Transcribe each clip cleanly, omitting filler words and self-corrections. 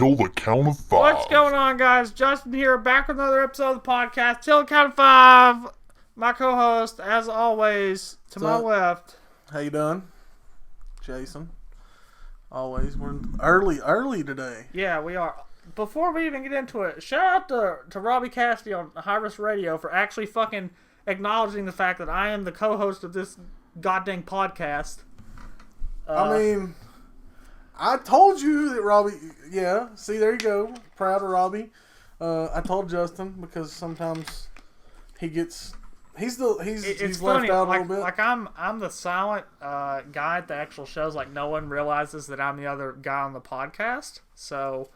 till the count of 5. What's going on, guys? Justin here, back with another episode of the podcast. Till the count of 5. My co-host, as always, to my left. How you doing, Jason? Always. We're early today. Yeah, we are. Before we even get into it, shout out to Robbie Cassidy on High Risk Radio for actually fucking acknowledging the fact that I am the co-host of this goddamn podcast. I mean, I told you that Robbie. Yeah, see, there you go. Proud of Robbie. I told Justin because sometimes he gets. He's funny, left out a little bit. Like I'm the silent guy at the actual shows. Like no one realizes that I'm the other guy on the podcast. So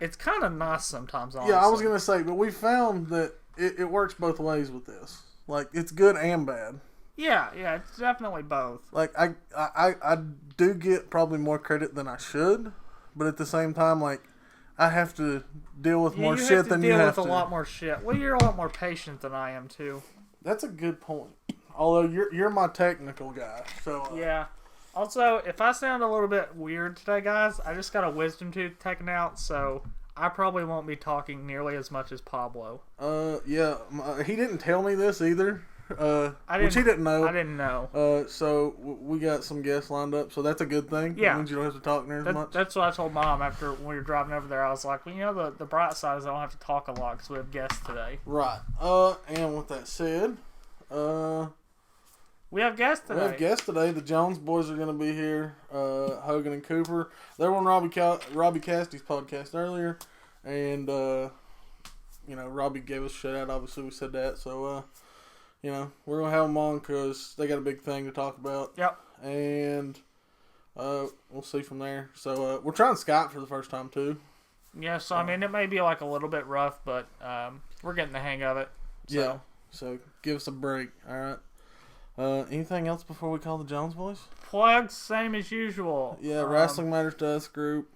it's kind of nice sometimes. Honestly. Yeah, I was gonna say, but we found that it works both ways with this. Like it's good and bad. Yeah, it's definitely both. Like I do get probably more credit than I should, but at the same time, like I have to deal with more shit than you have to. You deal with a lot more shit. Well, you're a lot more patient than I am too. That's a good point. Although you're my technical guy, so yeah. Also, if I sound a little bit weird today, guys, I just got a wisdom tooth taken out, so I probably won't be talking nearly as much as Pablo. Yeah, he didn't tell me this either. Which he didn't know. I didn't know. So we got some guests lined up, so that's a good thing. Yeah. That means you don't have to talk near as much. That's what I told Mom after when we were driving over there. I was like, well, you know, the bright side is I don't have to talk a lot because we have guests today. Right. And with that said, we have guests today. The Jones boys are going to be here. Hogan and Cooper. They were on Robbie Cassidy's podcast earlier, and Robbie gave us a shout out. Obviously, we said that, so. We're going to have them on because they got a big thing to talk about. Yep. And we'll see from there. So we're trying Skype for the first time, too. Yeah, so, I mean, it may be like a little bit rough, but we're getting the hang of it. So. Yeah. So give us a break, all right? Anything else before we call the Jones boys? Plugs, same as usual. Yeah, Wrestling Matters to Us group.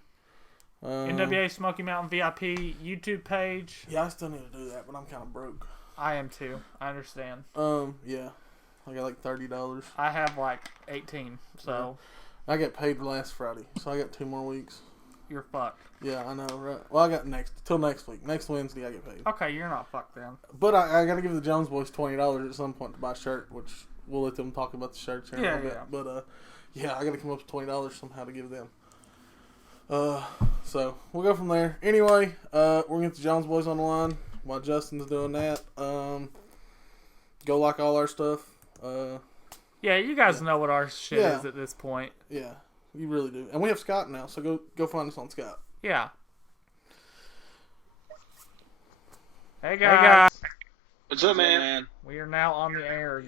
NWA Smoky Mountain VIP YouTube page. Yeah, I still need to do that, but I'm kind of broke. I am too. I understand. Yeah. I got like $30. I have like 18, so. Yeah. I got paid last Friday, so I got 2 more weeks. You're fucked. Yeah, I know, right? Well, I got till next week. Next Wednesday, I get paid. Okay, you're not fucked then. But I got to give the Jones boys $20 at some point to buy a shirt, which we'll let them talk about the shirts here in a little bit. But, yeah, I got to come up with $20 somehow to give them. So, we'll go from there. Anyway, we're going to get the Jones boys on the line. While Justin's doing that, go like all our stuff. Yeah, you guys know what our shit is at this point. Yeah, you really do. And we have Skype now, so go find us on Skype. Yeah. Hey guys. What's up, man? We are now on the air.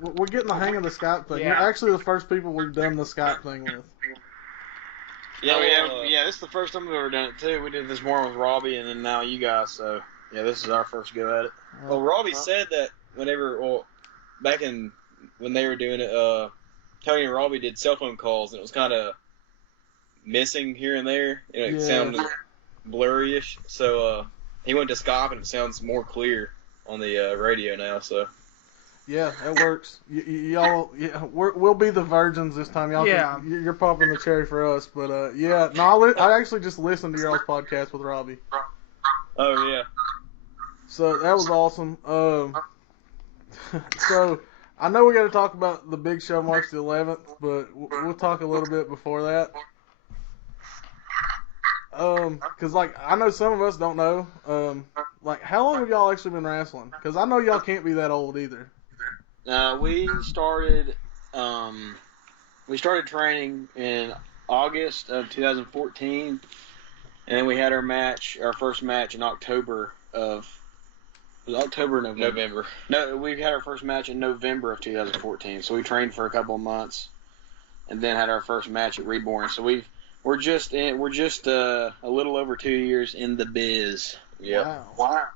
We're getting the hang of the Skype thing. Yeah. You're actually the first people we've done the Skype thing with. Yeah, this is the first time we've ever done it too. We did this morning with Robbie, and then now you guys. So yeah, this is our first go at it. Well, Robbie said that back in when they were doing it, Tony and Robbie did cell phone calls, and it was kind of missing here and there. It sounded blurry-ish. So he went to Skype, and it sounds more clear on the radio now. So. Yeah, it works. Y'all, we'll be the virgins this time. Y'all, you're popping the cherry for us. But I actually just listened to y'all's podcast with Robbie. Oh yeah. So that was awesome. So I know we got to talk about the big show March the 11th, but we'll talk a little bit before that. Cause like I know some of us don't know. Like how long have y'all actually been wrestling? Cause I know y'all can't be that old either. We started training in August of 2014, and then we had our first match in October of November. No, we had our first match in November of 2014. So we trained for a couple of months, and then had our first match at Reborn. So we're just a little over 2 years in the biz. Yeah. Wow.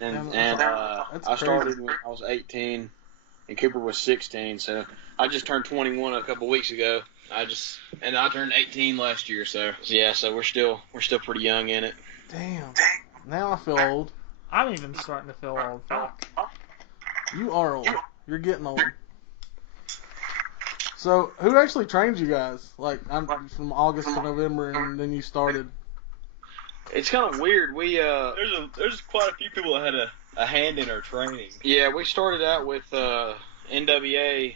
And I started when I was 18. And Cooper was 16, so I just turned 21 a couple weeks ago. I turned 18 last year, so we're still pretty young in it. Damn. Now I feel old. I'm even starting to feel old. Fuck. You are old. You're getting old. So, who actually trained you guys? Like, I'm from August to November, and then you started. It's kind of weird. There's quite a few people that had a hand in our training. Yeah, we started out with NWA.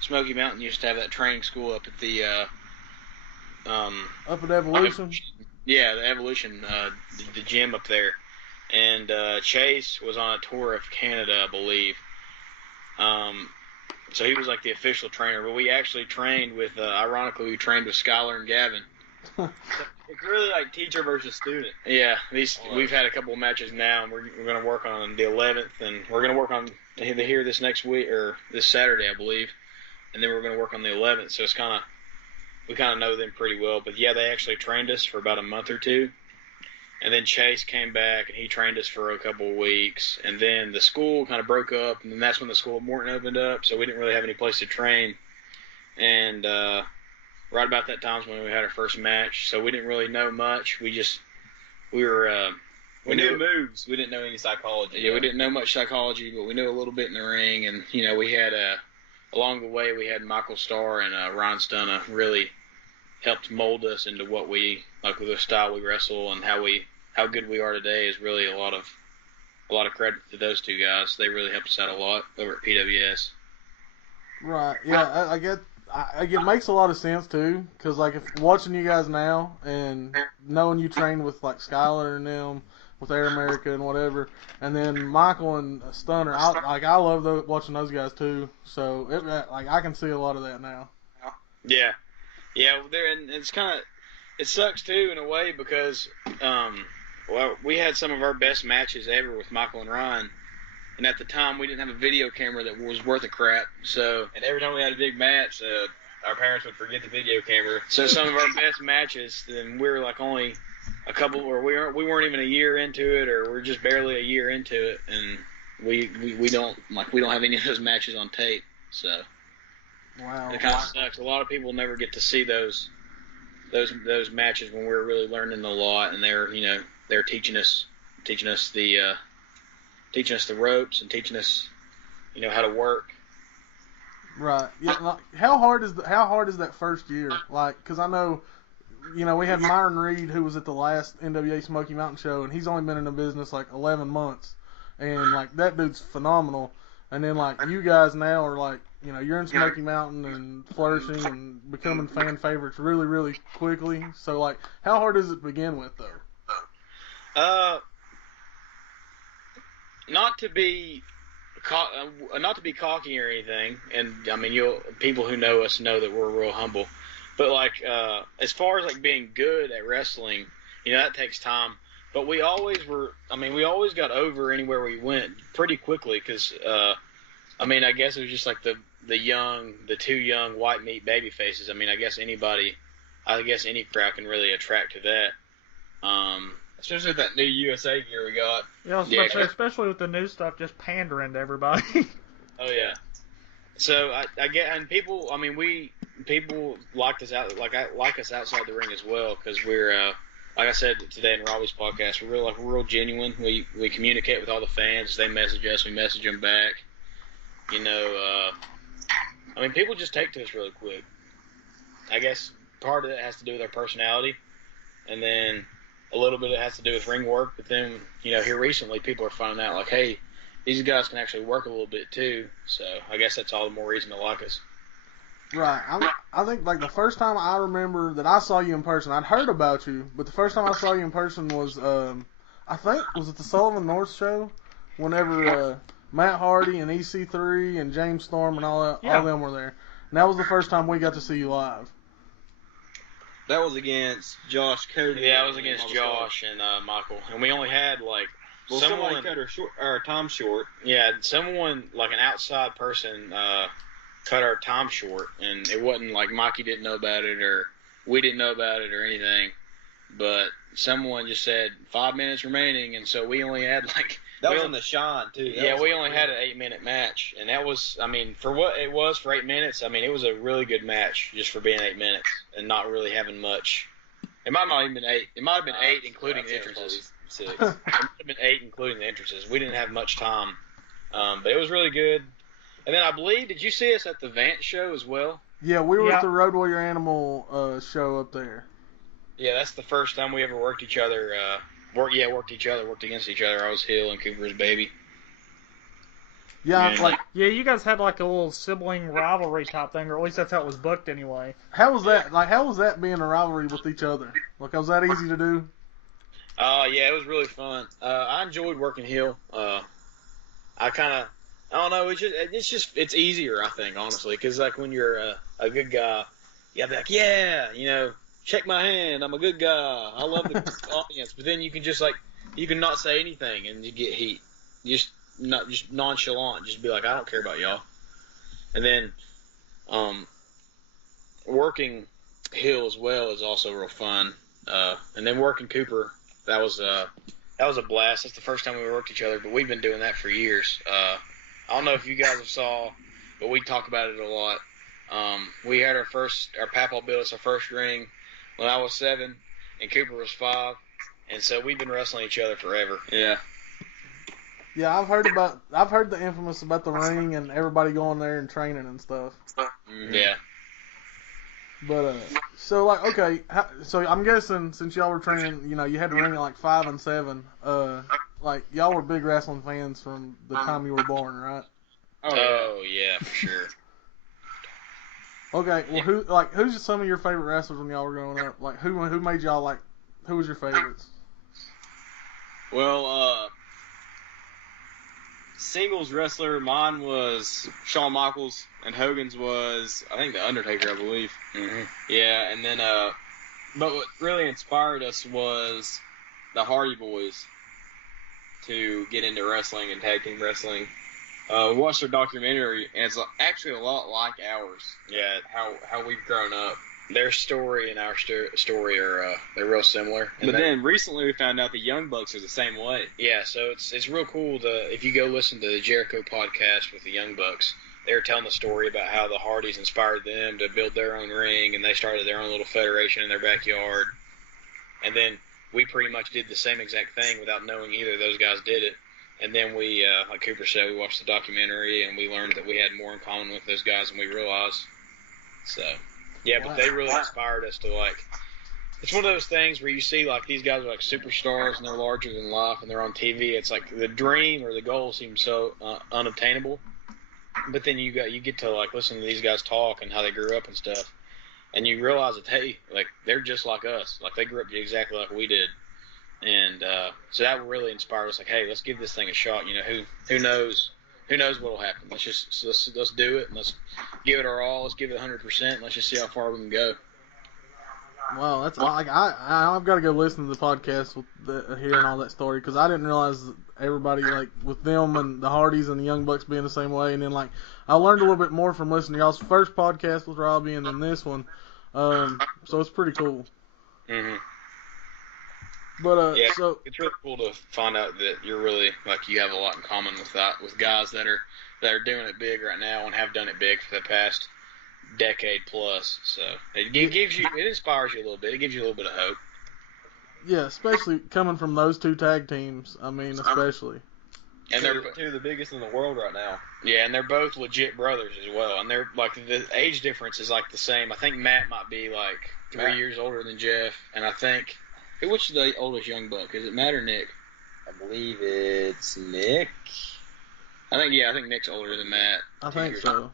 Smoky Mountain used to have that training school up at the Up at Evolution. Yeah, the Evolution, the gym up there. And Chase was on a tour of Canada, I believe. So he was like the official trainer. But we actually trained with, ironically, we trained with Skylar and Gavin. It's really like teacher versus student. Yeah, we've had a couple of matches now, and we're going to work on the 11th, and we're going to work on here this next week, or this Saturday, I believe. And then we're going to work on the 11th, so we kind of know them pretty well. But yeah, they actually trained us for about a month or two. And then Chase came back, and he trained us for a couple of weeks. And then the school kind of broke up, and then that's when the school at Morton opened up, so we didn't really have any place to train. And right about that time is when we had our first match, so we didn't really know much. We knew moves. We didn't know any psychology. Yeah, we didn't know much psychology, but we knew a little bit in the ring. And, we had along the way, we had Michael Starr and Ron Stunna really helped mold us into what we like with the style we wrestle, and how good we are today is really a lot of credit to those two guys. They really helped us out a lot over at PWS. Right. Yeah, I get. It makes a lot of sense too, because like if watching you guys now and knowing you trained with like Skylar and them with Air America and whatever, and then Michael and Stunner, I love watching those guys too. So I can see a lot of that now. Yeah. And it's it sucks too in a way because we had some of our best matches ever with Michael and Ryan, and at the time we didn't have a video camera that was worth a crap. So and every time we had a big match, our parents would forget the video camera. So some of our best matches, then we were like only a couple, or we weren't even a year into it, or we're just barely a year into it, and we don't have any of those matches on tape. So. Wow. It kind of sucks. A lot of people never get to see those matches when we're really learning a lot, and they're teaching us the ropes and teaching us how to work. Right. Yeah. Like, how hard is that first year? Like, because I know, we had Myron Reed who was at the last NWA Smoky Mountain show, and he's only been in the business like 11 months, and like that dude's phenomenal. And then like you guys now are like. You're in Smoky Mountain and flourishing and becoming fan favorites really, really quickly. So, like, how hard does it begin with, though? Not to be cocky or anything, and I mean, people who know us know that we're real humble. But like, as far as like being good at wrestling, that takes time. But we always got over anywhere we went pretty quickly because. I guess it was just like the two young white meat baby faces. I guess any crowd can really attract to that. Especially that new USA gear we got. Yeah, especially with the new stuff just pandering to everybody. Oh yeah. So I get, and people like us outside the ring as well, because we're like I said today in Robbie's podcast, we're real genuine. We communicate with all the fans. They message us, we message them back. People just take to us really quick. I guess part of that has to do with our personality, and then a little bit it has to do with ring work. But then, here recently, people are finding out, like, hey, these guys can actually work a little bit too. So I guess that's all the more reason to like us. Right. I think, like, the first time I remember that I saw you in person, I'd heard about you, but the first time I saw you in person was, was it the Sullivan North show? Whenever, Matt Hardy and EC3 and James Storm and all them were there. And that was the first time we got to see you live. That was against Josh Cody. Yeah, it was against Josh and Michael. And we only had someone cut our time short. Yeah, someone like an outside person cut our time short, and it wasn't like Mikey didn't know about it or we didn't know about it or anything. But someone just said 5 minutes remaining, and so we only had That was in the Shine, too. We only had an 8-minute match. And that was, for what it was for 8 minutes, it was a really good match just for being 8 minutes and not really having much. It might not even been 8. It might have been 8, including the entrances. 6. It might have been 8, including the entrances. We didn't have much time. But it was really good. And then I believe, did you see us at the Vance show as well? Yeah, we were at the Road Warrior Animal show up there. Yeah, that's the first time we ever worked against each other. I was heel and Cooper's baby. Yeah, Yeah. like Yeah, you guys had like a little sibling rivalry type thing, or at least that's how it was booked anyway. how was that? Like how was that being a rivalry with each other? Like was that easy to do? Yeah, it was really fun. I enjoyed working heel. I don't know. It's easier, I think, honestly, because like when you're a good guy, you gotta be like, yeah, shake my hand. I'm a good guy. I love the audience. But then you can not say anything and you get heat. Just nonchalant. Just be like, I don't care about y'all. And then, working heel as well is also real fun. And then working Cooper, that was a blast. That's the first time we worked each other, but we've been doing that for years. I don't know if you guys have saw, but we talk about it a lot. We had our Papa built us our first ring when I was 7 and Cooper was 5, and so we've been wrestling each other forever. Yeah. Yeah, I've heard the infamous about the ring and everybody going there and training and stuff. Mm-hmm. Yeah. But so like okay, so I'm guessing since y'all were training, you had to ring at like 5 and 7. Like y'all were big wrestling fans from the time you were born, right? Oh yeah, for sure. Okay, well who's some of your favorite wrestlers when y'all were growing up? Like who made y'all like who was your favorites? Well, singles wrestler, mine was Shawn Michaels, and Hogan's was, I think, The Undertaker, I believe. Mm-hmm. Yeah, and then, but what really inspired us was the Hardy Boys to get into wrestling and tag team wrestling. We watched their documentary, and it's actually a lot like ours. Yeah, how we've grown up. their story and our story are they're real similar. But then recently we found out the Young Bucks are the same way. Yeah, so it's real cool if you go listen to the Jericho podcast with the Young Bucks. They were telling the story about how the Hardys inspired them to build their own ring, and they started their own little federation in their backyard. And then we pretty much did the same exact thing without knowing either of those guys did it. And then we, like Cooper said, we watched the documentary, and we learned that we had more in common with those guys than we realized. So, yeah, but they really inspired us to, like, it's one of those things where you see, like, these guys are, like, superstars, and they're larger than life, and they're on TV. It's like the dream or the goal seems so unobtainable. But then you get to, like, listen to these guys talk and how they grew up and stuff. And you realize that, hey, like, they're just like us. Like, they grew up exactly like we did. And so that really inspired us. Like, hey, let's give this thing a shot. Who knows what'll happen? Let's do it, and let's give it our all. Let's give it 100%. And let's just see how far we can go. Wow, that's like I've got to go listen to the podcast with hearing all that story because I didn't realize that everybody like with them and the Hardys and the Young Bucks being the same way. And then like I learned a little bit more from listening to y'all's first podcast with Robbie and then this one. So it's pretty cool. Mm-hmm. But yeah, so it's really cool to find out that you're really like you have a lot in common with guys that are doing it big right now and have done it big for the past decade plus. So it inspires you a little bit. It gives you a little bit of hope. Yeah, especially coming from those two tag teams. I mean, especially. And they're two of the biggest in the world right now. Yeah, and they're both legit brothers as well. And they're like the age difference is like the same. I think Matt might be like 3 years older than Jeff, and I think. Which is the oldest Young Buck? Is it Matt or Nick? I believe it's Nick. I think Nick's older than Matt. I think so.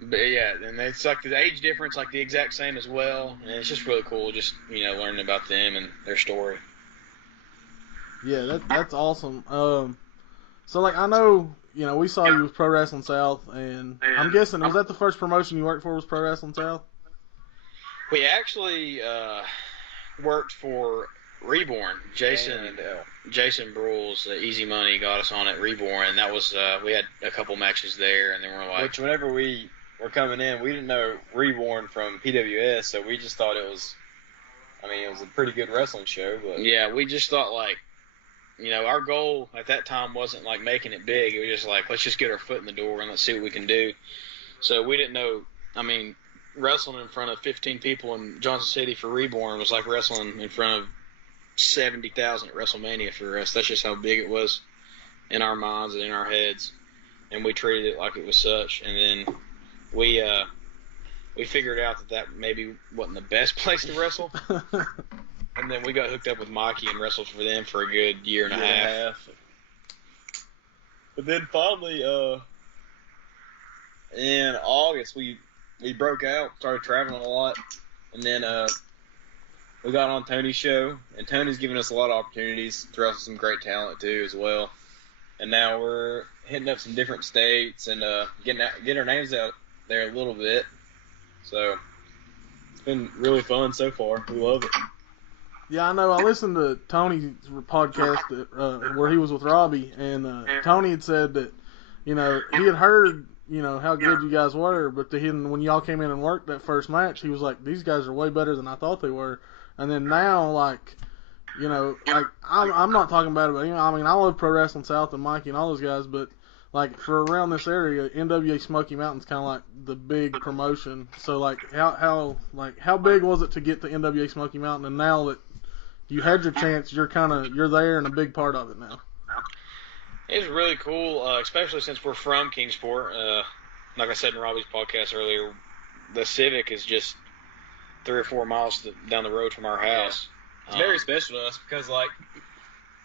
But yeah, and it's like the age difference, like the exact same as well, and it's just really cool, just learning about them and their story. Yeah, that's awesome. So like I know we saw you with Pro Wrestling South, and I'm guessing was that the first promotion you worked for was Pro Wrestling South? We actually worked for Reborn. Jason Brules, Easy Money, got us on at Reborn, and that was we had a couple matches there, and then we're like, which whenever we were coming in, we didn't know Reborn from PWS, so we just thought it was a pretty good wrestling show. But yeah, we just thought like, our goal at that time wasn't like making it big. It was just like, let's just get our foot in the door and let's see what we can do. So we didn't know. Wrestling in front of 15 people in Johnson City for Reborn was like wrestling in front of 70,000 at WrestleMania for us. That's just how big it was in our minds and in our heads, and we treated it like it was such. And then we we figured out that maybe wasn't the best place to wrestle. And then we got hooked up with Mikey and wrestled for them for a good year and a half. But then finally, in August, we broke out, started traveling a lot, and then we got on Tony's show, and Tony's given us a lot of opportunities to wrestle some great talent too as well. And now we're hitting up some different states and getting our names out there a little bit. So it's been really fun so far. We love it. Yeah, I know. I listened to Tony's podcast where he was with Robbie, and Tony had said that, he had heard, how good you guys were, but when y'all came in and worked that first match, he was like, these guys are way better than I thought they were. And then now, I'm not talking about it, but, I love Pro Wrestling South and Mikey and all those guys, but, for around this area, NWA Smoky Mountain's kind of like the big promotion. So, how big was it to get to NWA Smoky Mountain, and now that you had your chance, you're there and a big part of it now? It's really cool, especially since we're from Kingsport. Like I said in Robbie's podcast earlier, the Civic is just 3 or 4 miles down the road from our house. Yeah. It's very special to us because,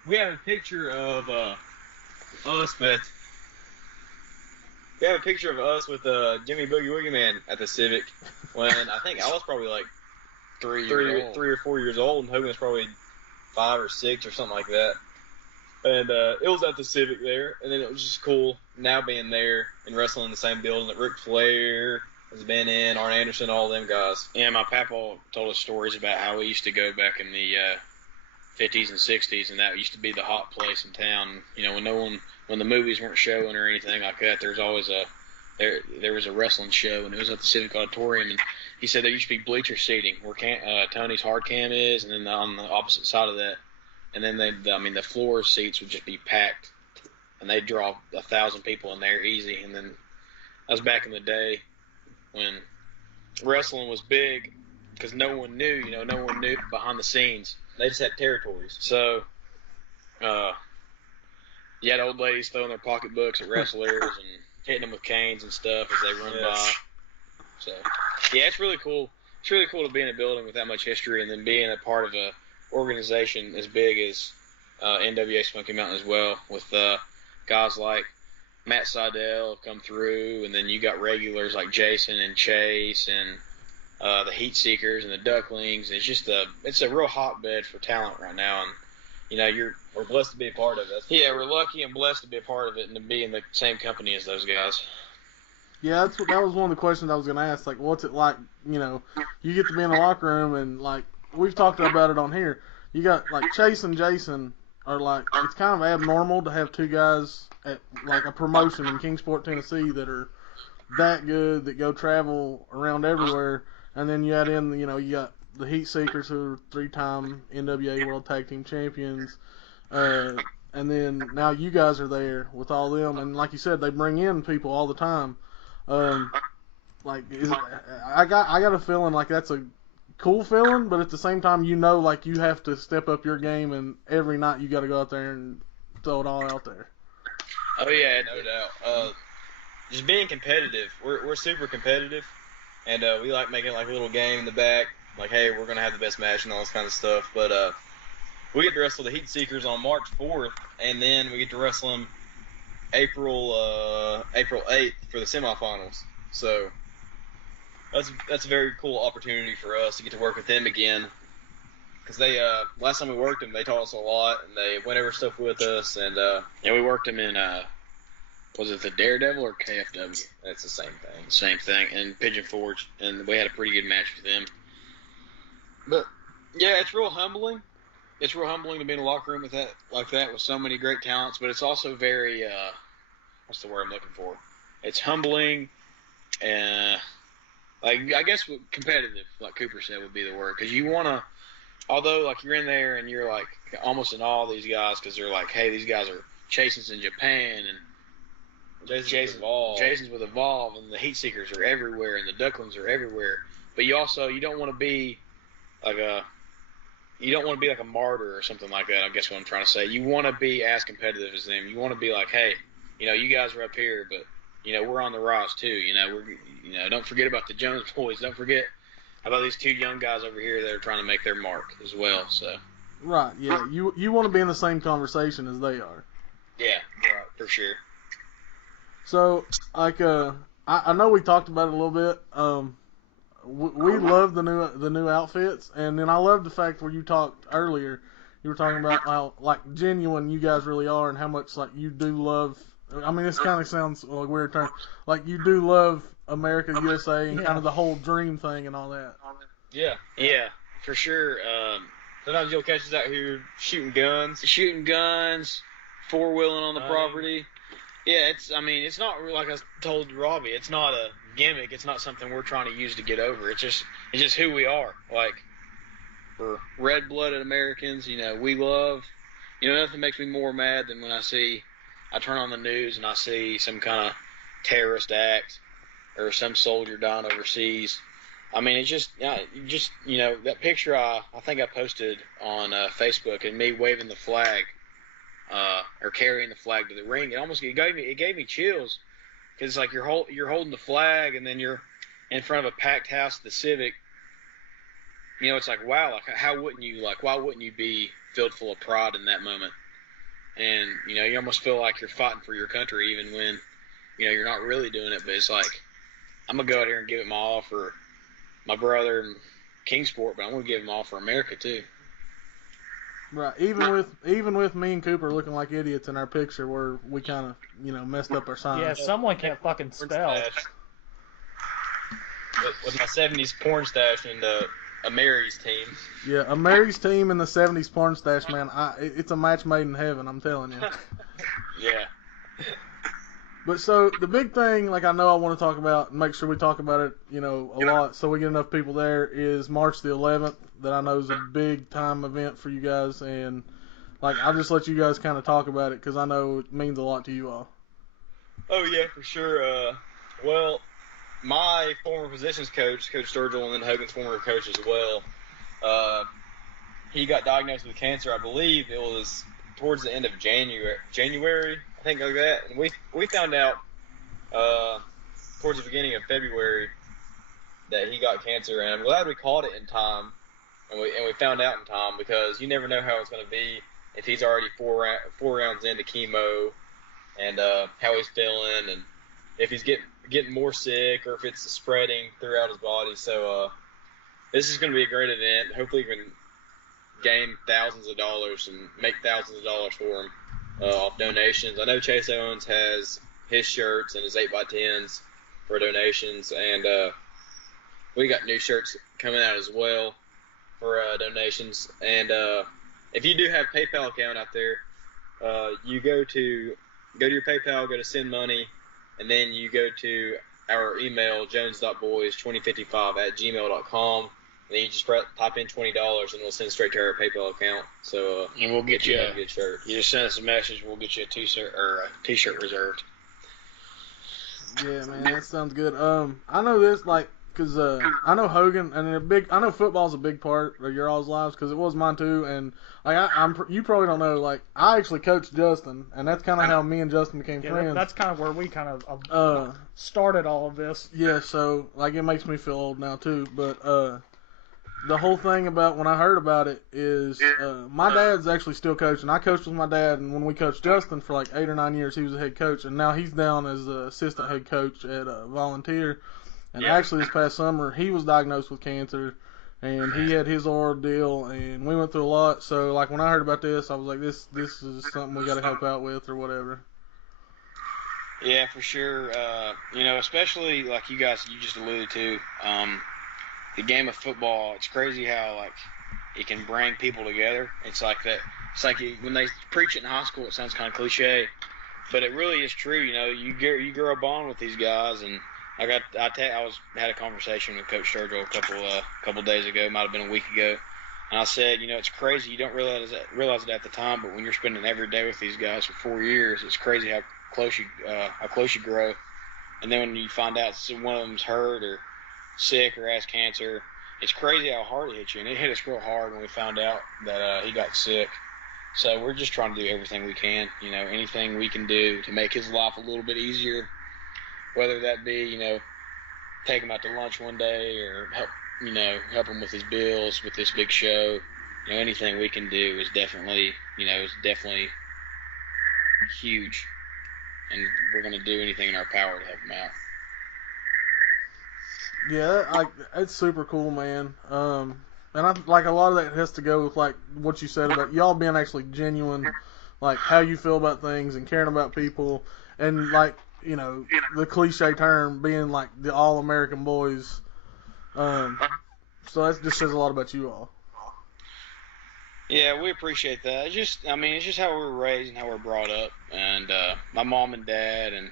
we have a picture of us with Jimmy Boogie Woogie Man at the Civic when I think I was probably 3 or 4 years old, and Hogan was probably 5 or 6 or something like that. And it was at the Civic there, and then it was just cool now being there and wrestling in the same building that Ric Flair has been in, Arn Anderson, all them guys. Yeah, my papa told us stories about how we used to go back in the 50s and 60s, and that used to be the hot place in town. When the movies weren't showing or anything like that, there's always there was a wrestling show, and it was at the Civic Auditorium, and he said there used to be bleacher seating where Tony's hard cam is, and then on the opposite side of that, and then the floor seats would just be packed, and they'd draw 1,000 people in there easy. And then that was back in the day when wrestling was big, because no one knew behind the scenes. They just had territories. So, you had old ladies throwing their pocketbooks at wrestlers and hitting them with canes and stuff as they run by. So, yeah, it's really cool. It's really cool to be in a building with that much history, and then being a part of a organization as big as NWA Smoky Mountain as well, with guys like Matt Seidel have come through, and then you got regulars like Jason and Chase and the Heat Seekers and the Ducklings. It's a real hotbed for talent right now, and we're blessed to be a part of it. Yeah, we're lucky and blessed to be a part of it and to be in the same company as those guys. Yeah, that was one of the questions I was going to ask. What's it like? You get to be in the locker room, and we've talked about it on here. You got Chase and Jason are it's kind of abnormal to have 2 guys at a promotion in Kingsport, Tennessee that are that good, that go travel around everywhere. And then you add in, you got the Heat Seekers, who are 3-time NWA World Tag Team Champions. And then now you guys are there with all them, and like you said, they bring in people all the time. I got a feeling that's a cool feeling, but at the same time, you have to step up your game, and every night you got to go out there and throw it all out there. Oh yeah, no doubt. Just being competitive. We're super competitive, and we like making a little game in the back. Hey, we're gonna have the best match and all this kind of stuff. But we get to wrestle the Heat Seekers on March 4th, and then we get to wrestle them April 8th for the semifinals. So that's a very cool opportunity for us to get to work with them again. Because they last time we worked them, they taught us a lot, and they went over stuff with us. And we worked them in was it the Daredevil or KFW? That's the same thing. Same thing, and Pigeon Forge, and we had a pretty good match with them. But yeah, it's real humbling. It's real humbling to be in a locker room with that with so many great talents. But it's also very what's the word I'm looking for? It's humbling, and I guess competitive, like Cooper said, would be the word. Because you want to, although you're in there and you're almost in awe of these guys, because they're hey, these guys are Jason's in Japan, and Jason's with Evolve, and the Heat Seekers are everywhere, and the Ducklings are everywhere. But you don't want to be like a martyr or something like that. I guess what I'm trying to say. You want to be as competitive as them. You want to be hey, you guys are up here, but we're on the rise too. Don't forget about the Jones boys. Don't forget about these two young guys over here that are trying to make their mark as well. So. Right. Yeah. You want to be in the same conversation as they are. Yeah. Right. For sure. So, like, I know we talked about it a little bit. We love the new outfits, and then I love the fact where you talked earlier. You were talking about how like genuine you guys really are, and how much like you do love. I mean, this kind of sounds like a weird term. Like you do love America, USA, and kind of the whole dream thing and all that. Yeah. Yeah. For sure. Sometimes you'll catch us out here shooting guns, four-wheeling on the property. Yeah, it's not like I told Robbie. It's not a gimmick. It's not something we're trying to use to get over. It's just who we are. Like, we're red-blooded Americans. We love. Nothing makes me more mad than when I turn on the news and I see some kind of terrorist act or some soldier dying overseas. I mean, it's just that picture I think I posted on Facebook and me waving the flag. Or carrying the flag to the ring. It gave me chills, because it's like you're holding the flag and then you're in front of a packed house at the Civic. It's like, wow, like why wouldn't you be filled full of pride in that moment? And you almost feel like you're fighting for your country even when you're not really doing it. But it's like, I'm gonna go out here and give it my all for my brother and Kingsport, but I'm gonna give them all for America too. Right, even with me and Cooper looking like idiots in our picture, where we kind of messed up our signs. Yeah, someone can't fucking spell. With my '70s porn stash and a Mary's team. Yeah, a Mary's team and the '70s porn stash, man. It's a match made in heaven. I'm telling you. Yeah. But so the big thing, like I know I want to talk about, and make sure we talk about it, a lot, so we get enough people there, is March the 11th. That I know is a big time event for you guys, and like I'll just let you guys kind of talk about it because I know it means a lot to you all. Oh yeah, for sure. Well, my former positions coach, Coach Sturgill, and then Hogan's former coach as well. He got diagnosed with cancer. I believe it was towards the end of January, I think, like that. And we found out towards the beginning of February that he got cancer, and I'm glad we caught it in time. And we found out in time, because you never know how it's going to be if he's already four rounds into chemo, and how he's feeling, and if he's getting more sick, or if it's spreading throughout his body. So this is going to be a great event. Hopefully we can gain thousands of dollars and make thousands of dollars for him off donations. I know Chase Owens has his shirts and his 8x10s for donations, and we got new shirts coming out as well for donations. And if you do have a PayPal account out there, you go to your PayPal, go to send money, and then you go to our email, jones.boys2055@gmail.com, and then you just type in $20 and it'll send straight to our PayPal account. So and we'll get you a good shirt. You just send us a message, we'll get you a t-shirt or a t-shirt reserved. Yeah, man, that sounds good. I know this, like, because I know Hogan, and I know football's a big part of your all's lives, because it was mine too. And like you probably don't know, like I actually coached Justin, and that's kind of how me and Justin became friends. That's kind of where we kind of started all of this. Yeah, so like it makes me feel old now too. But the whole thing about when I heard about it is my dad's actually still coaching. I coached with my dad, and when we coached Justin for like 8 or 9 years, he was a head coach, and now he's down as the assistant head coach at Volunteer. And actually, this past summer, he was diagnosed with cancer, and he had his ordeal, and we went through a lot. So, like, when I heard about this, I was like, this is something we got to help out with or whatever. Yeah, for sure. Especially like you just alluded to, the game of football. It's crazy how like it can bring people together. It's like that. It's like when they preach it in high school, it sounds kind of cliche, but it really is true. You grow a bond with these guys, and I had a conversation with Coach Sturgill a couple days ago, might have been a week ago, and I said, it's crazy. You don't realize it at the time, but when you're spending every day with these guys for 4 years, it's crazy how close you grow. And then when you find out one of them's hurt or sick or has cancer, it's crazy how hard it hits you. And it hit us real hard when we found out that he got sick. So we're just trying to do everything we can, anything we can do to make his life a little bit easier. whether that be, take him out to lunch one day or help him with his bills with this big show. Anything we can do is definitely huge, and we're going to do anything in our power to help him out. Yeah, it's super cool, man. And I like a lot of that has to go with like what you said about y'all being actually genuine, like how you feel about things and caring about people, and like the cliche term being like the all-American boys. So that just says a lot about you all. Yeah, we appreciate that. It's just how we were raised and how we're brought up, and my mom and dad, and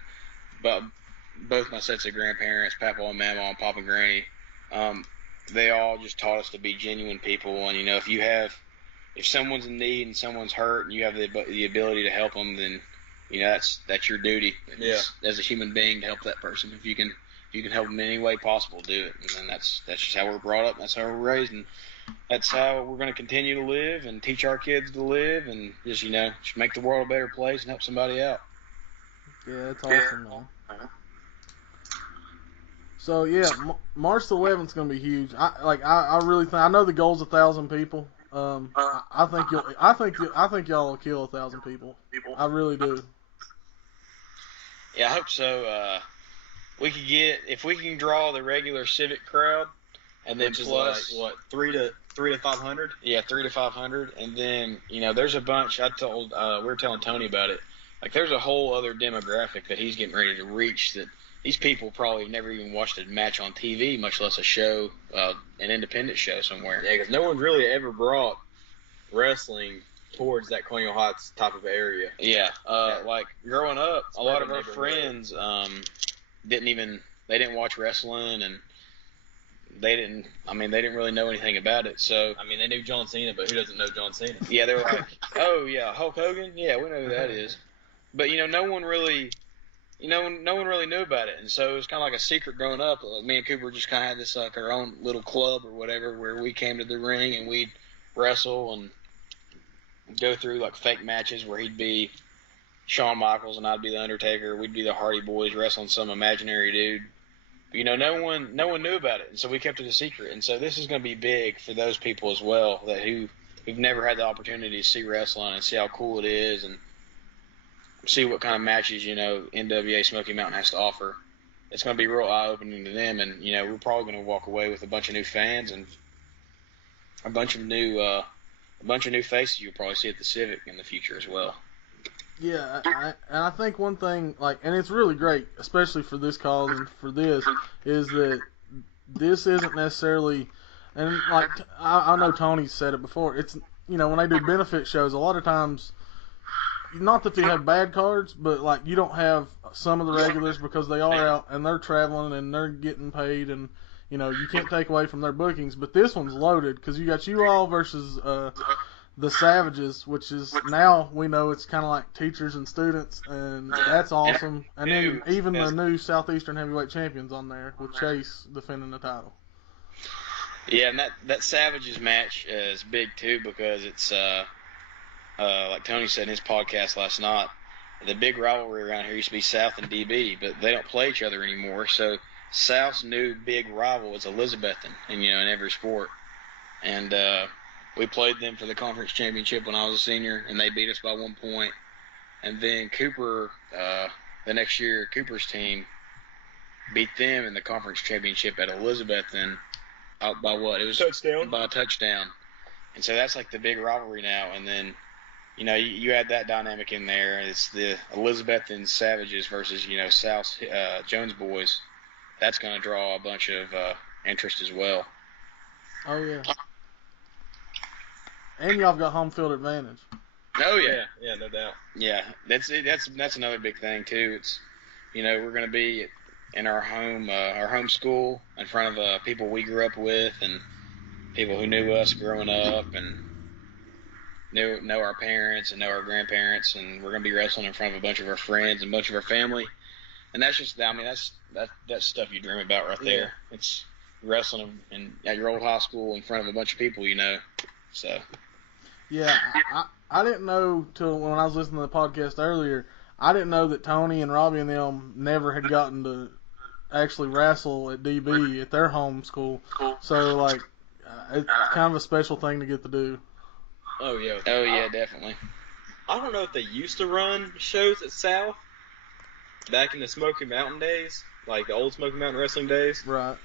both my sets of grandparents, Papa and Mama, and Papa and Granny, they all just taught us to be genuine people. And if someone's in need and someone's hurt, and you have the ability to help them, then that's your duty as a human being to help that person. If you can help them in any way possible, do it. And then that's just how we're brought up. And that's how we're raised, and that's how we're going to continue to live and teach our kids to live, and just make the world a better place and help somebody out. Yeah, that's awesome, man. So yeah, March the 11th is gonna be huge. I really think I know the goal's 1,000 people. I think y'all will kill 1,000 people. I really do. Yeah, I hope so. We could if we can draw the regular Civic crowd, and then plus like, what 300 to 500. Yeah, 300 to 500, and then there's a bunch. We were telling Tony about it. Like there's a whole other demographic that he's getting ready to reach that. These people probably never even watched a match on TV, much less a show, an independent show somewhere. Yeah, because no one's really ever brought wrestling towards that Colonial Heights type of area. Yeah, like growing up, a lot of our friends didn't watch wrestling, and they didn't really know anything about it. So they knew John Cena, but who doesn't know John Cena? Yeah, they were like, oh yeah, Hulk Hogan, yeah, we know who that is. But no one really knew about it, and so it was kind of like a secret growing up. Me and Cooper just kind of had this like our own little club or whatever, where we came to the ring and we'd wrestle and go through like fake matches where he'd be Shawn Michaels and I'd be the Undertaker. We'd be the Hardy Boys wrestling some imaginary dude. But, no one knew about it, and so we kept it a secret. And so this is going to be big for those people as well who've never had the opportunity to see wrestling and see how cool it is and see what kind of matches, NWA Smoky Mountain has to offer. It's going to be real eye-opening to them, and, we're probably going to walk away with a bunch of new fans and a bunch of new faces you'll probably see at the Civic in the future as well. Yeah, I think one thing, and it's really great, especially for this cause and for this, is that this isn't necessarily, and I know Tony said it before, it's, when they do benefit shows, a lot of times, not that they have bad cards, but you don't have some of the regulars because they are out and they're traveling and they're getting paid, and you can't take away from their bookings. But this one's loaded because you got you all versus the Savages, which is now we know it's kind of like teachers and students, and that's awesome. And then even the new Southeastern Heavyweight Champions on there with Chase defending the title. Yeah, and that Savages match is big too because it's like Tony said in his podcast last night, the big rivalry around here used to be South and DB, but they don't play each other anymore. So South's new big rival is Elizabethan, in every sport. And we played them for the conference championship when I was a senior, and they beat us by 1 point. And then Cooper, the next year, Cooper's team beat them in the conference championship at Elizabethan out by what? It was touchdown. By a touchdown. And so that's like the big rivalry now. And then you add that dynamic in there. It's the Elizabethan Savages versus, South Jones Boys. That's going to draw a bunch of interest as well. Oh, yeah. And y'all got home field advantage. Oh, yeah. Yeah, no doubt. Yeah, that's another big thing, too. It's, we're going to be in our home school in front of people we grew up with and people who knew us growing up and know our parents and know our grandparents, and we're gonna be wrestling in front of a bunch of our friends and a bunch of our family, and that's just that's stuff you dream about right there. Yeah. It's wrestling at your old high school in front of a bunch of people, so. Yeah, I didn't know till when I was listening to the podcast earlier. I didn't know that Tony and Robbie and them never had gotten to actually wrestle at DB at their home school. So, like, it's kind of a special thing to get to do. Oh yeah. Oh yeah, definitely. I don't know if they used to run shows at South back in the Smoky Mountain days, like the old Smoky Mountain wrestling days. Right.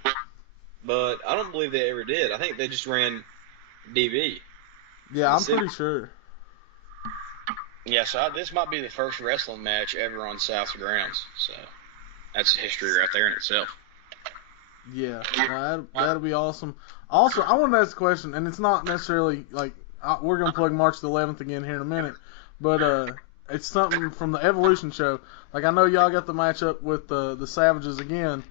But I don't believe they ever did. I think they just ran DB. Yeah, I'm pretty sure. Yeah, so this might be the first wrestling match ever on South's grounds. So that's history right there in itself. Yeah, well, that'll be awesome. Also, I want to ask a question, and it's not necessarily like we're gonna plug March the 11th again here in a minute, but it's something from the Evolution show. Like I know y'all got the matchup with the Savages again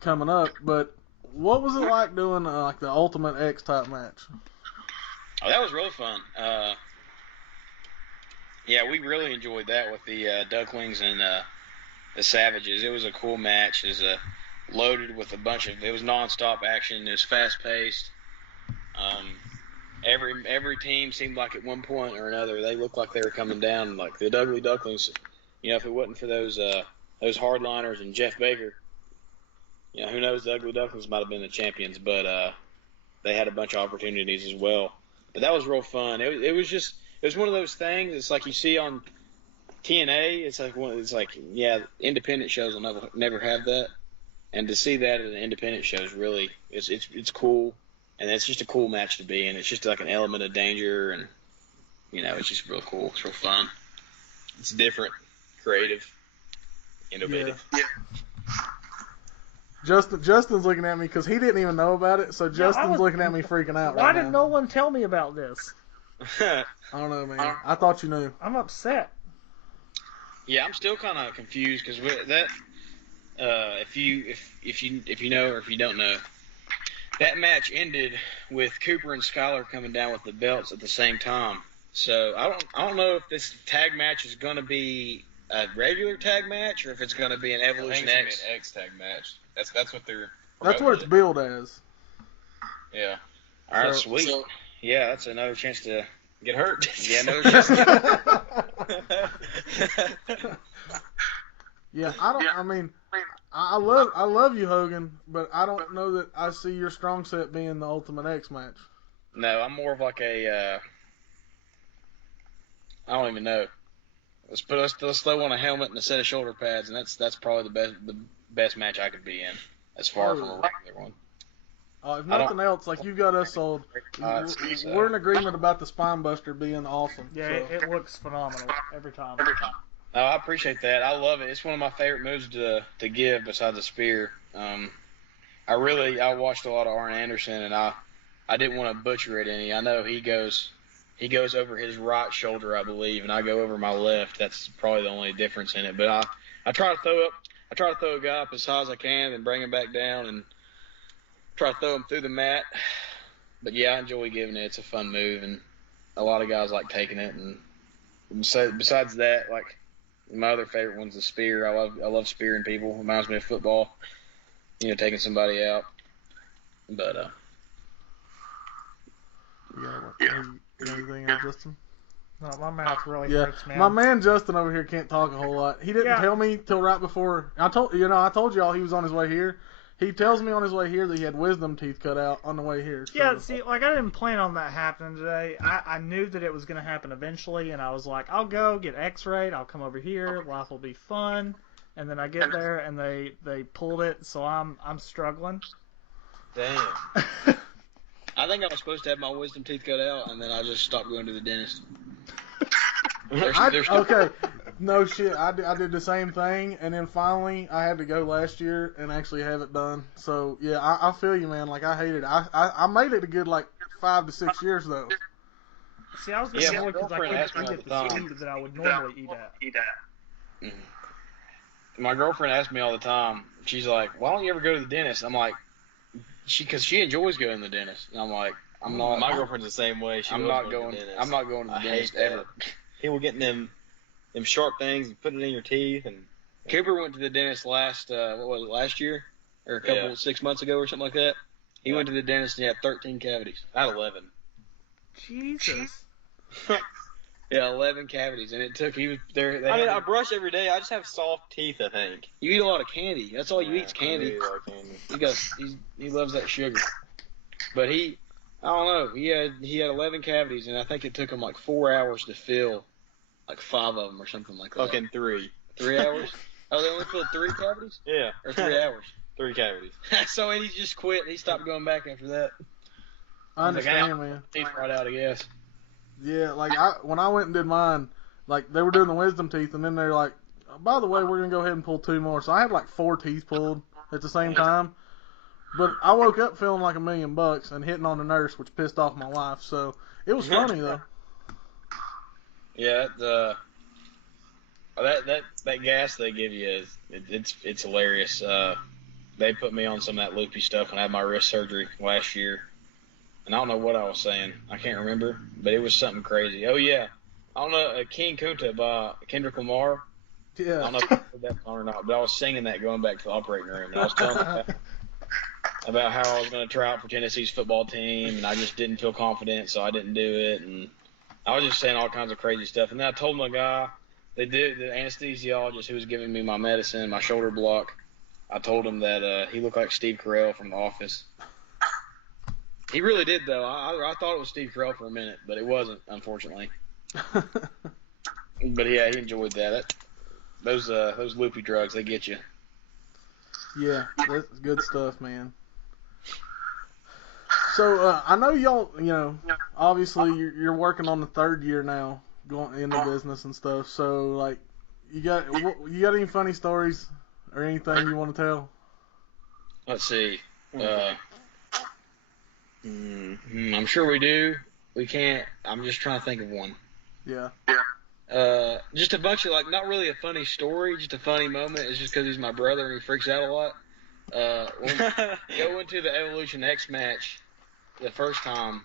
coming up, but what was it like doing like the Ultimate X type match? Oh, that was really fun. Yeah, we really enjoyed that with the Ducklings and the Savages. It was a cool match. It was loaded with a bunch of. It was nonstop action. It was fast paced. Every team seemed like at one point or another they looked like they were coming down. Like the Ugly Ducklings, if it wasn't for those hardliners and Jeff Baker, who knows? The Ugly Ducklings might have been the champions, but they had a bunch of opportunities as well. But that was real fun. It was one of those things. It's like you see on TNA. It's like independent shows will never have that, and to see that at an independent show is really it's cool, and it's just a cool match to be in. It's just like an element of danger, and it's just real cool. It's real fun. It's different, creative, innovative. Yeah. Justin's looking at me because he didn't even know about it, so Justin's looking at me freaking out. Why right did now. no one tell me about this? I don't know, man. I thought you knew. I'm upset. Yeah, I'm still kind of confused because that if you know or if you don't know, that match ended with Cooper and Skylar coming down with the belts at the same time. So I don't know if this tag match is going to be a regular tag match or if it's going to be an Evolution I think X. it's gonna be an X tag match. That's what they're. That's what it's billed as. Yeah. All right, sweet. Yeah, that's another chance to get hurt. Yeah, another chance to Yeah, I love you, Hogan, but I don't know that I see your strong set being the Ultimate X match. No, I'm more of like a. I don't even know. Let's throw on a helmet and a set of shoulder pads, and that's probably the best match I could be in, as far from a regular one. If nothing else, like you got us sold. We're in agreement about the Spine Buster being awesome. Yeah, so. it looks phenomenal every time. Oh, I appreciate that. I love it. It's one of my favorite moves to give besides the spear. I watched a lot of Arn Anderson, and I didn't want to butcher it any. I know he goes over his right shoulder, I believe, and I go over my left. That's probably the only difference in it. But I try to throw a guy up as high as I can and bring him back down and try to throw him through the mat. But yeah, I enjoy giving it. It's a fun move, and a lot of guys like taking it. And besides that, like my other favorite one's the spear. I love spearing people. It reminds me of football. Taking somebody out. But Anything else, Justin? No, my mouth really Yeah, hurts, man. my man Justin over here can't talk a whole lot. He didn't tell me till right before. I told y'all he was on his way here. He tells me on his way here that he had wisdom teeth cut out on the way here. So. Yeah, see, like I didn't plan on that happening today. I knew that it was going to happen eventually, and I was like, I'll go get X-rayed. I'll come over here. Life will be fun. And then I get there, and they pulled it, so I'm struggling. Damn. I think I was supposed to have my wisdom teeth cut out, and then I just stopped going to the dentist. Okay, no shit. I did the same thing, and then finally I had to go last year and actually have it done. So yeah, I feel you, man. Like I hate it. I made it a good like 5 to 6 years though. See, I was getting more because I couldn't get the speed that I would normally eat at. Mm-hmm. My girlfriend asks me all the time. She's like, "Why don't you ever go to the dentist?" I'm like, because she enjoys going to the dentist. And I'm like, I'm not. My girlfriend's the same way. I'm not going to the dentist ever. People getting them sharp things and putting it in your teeth. And Cooper went to the dentist last year or 6 months ago or something like that. He went to the dentist and he had 13 cavities. I had 11. Jesus. Yeah, 11 cavities, and it took he was there. I mean, I brush every day. I just have soft teeth, I think. You eat a lot of candy. That's all you eat is I candy. do eat a lot of candy. He loves that sugar. But I don't know. He had 11 cavities, and I think it took him like 4 hours to fill like 5 of them or something like that. Fucking 3. 3 hours? Oh, they only filled 3 cavities? Yeah. Or 3 hours? 3 cavities. So he just quit. He stopped going back after that. I understand, man. Teeth right out, I guess. Yeah, like when I went and did mine, like they were doing the wisdom teeth, and then they're like, by the way, we're gonna go ahead and pull 2 more. So I had like 4 teeth pulled at the same time. But I woke up feeling like $1,000,000 and hitting on the nurse, which pissed off my wife. So it was funny though. Yeah, that gas they give you it's hilarious. They put me on some of that loopy stuff when I had my wrist surgery last year. And I don't know what I was saying. I can't remember, but it was something crazy. Oh yeah, I don't know. King Kunta by Kendrick Lamar. Yeah. I don't know if you heard that song or not, but I was singing that going back to the operating room, and I was telling them about how I was going to try out for Tennessee's football team, and I just didn't feel confident, so I didn't do it, and I was just saying all kinds of crazy stuff. And then I told my guy, the anesthesiologist who was giving me my medicine, my shoulder block, I told him that he looked like Steve Carell from The Office. He really did, though. I thought it was Steve Carell for a minute, but it wasn't, unfortunately. But yeah, he enjoyed that. Those loopy drugs, they get you. Yeah, that's good stuff, man. So I know y'all, obviously you're working on the 3rd year now, going into business and stuff. So like, you got any funny stories or anything you want to tell? Let's see. I'm sure we do. We can't. I'm just trying to think of one. Yeah. Just a bunch of not really a funny story, just a funny moment. It's just because he's my brother and he freaks out a lot. When we go into the Evolution X match the first time,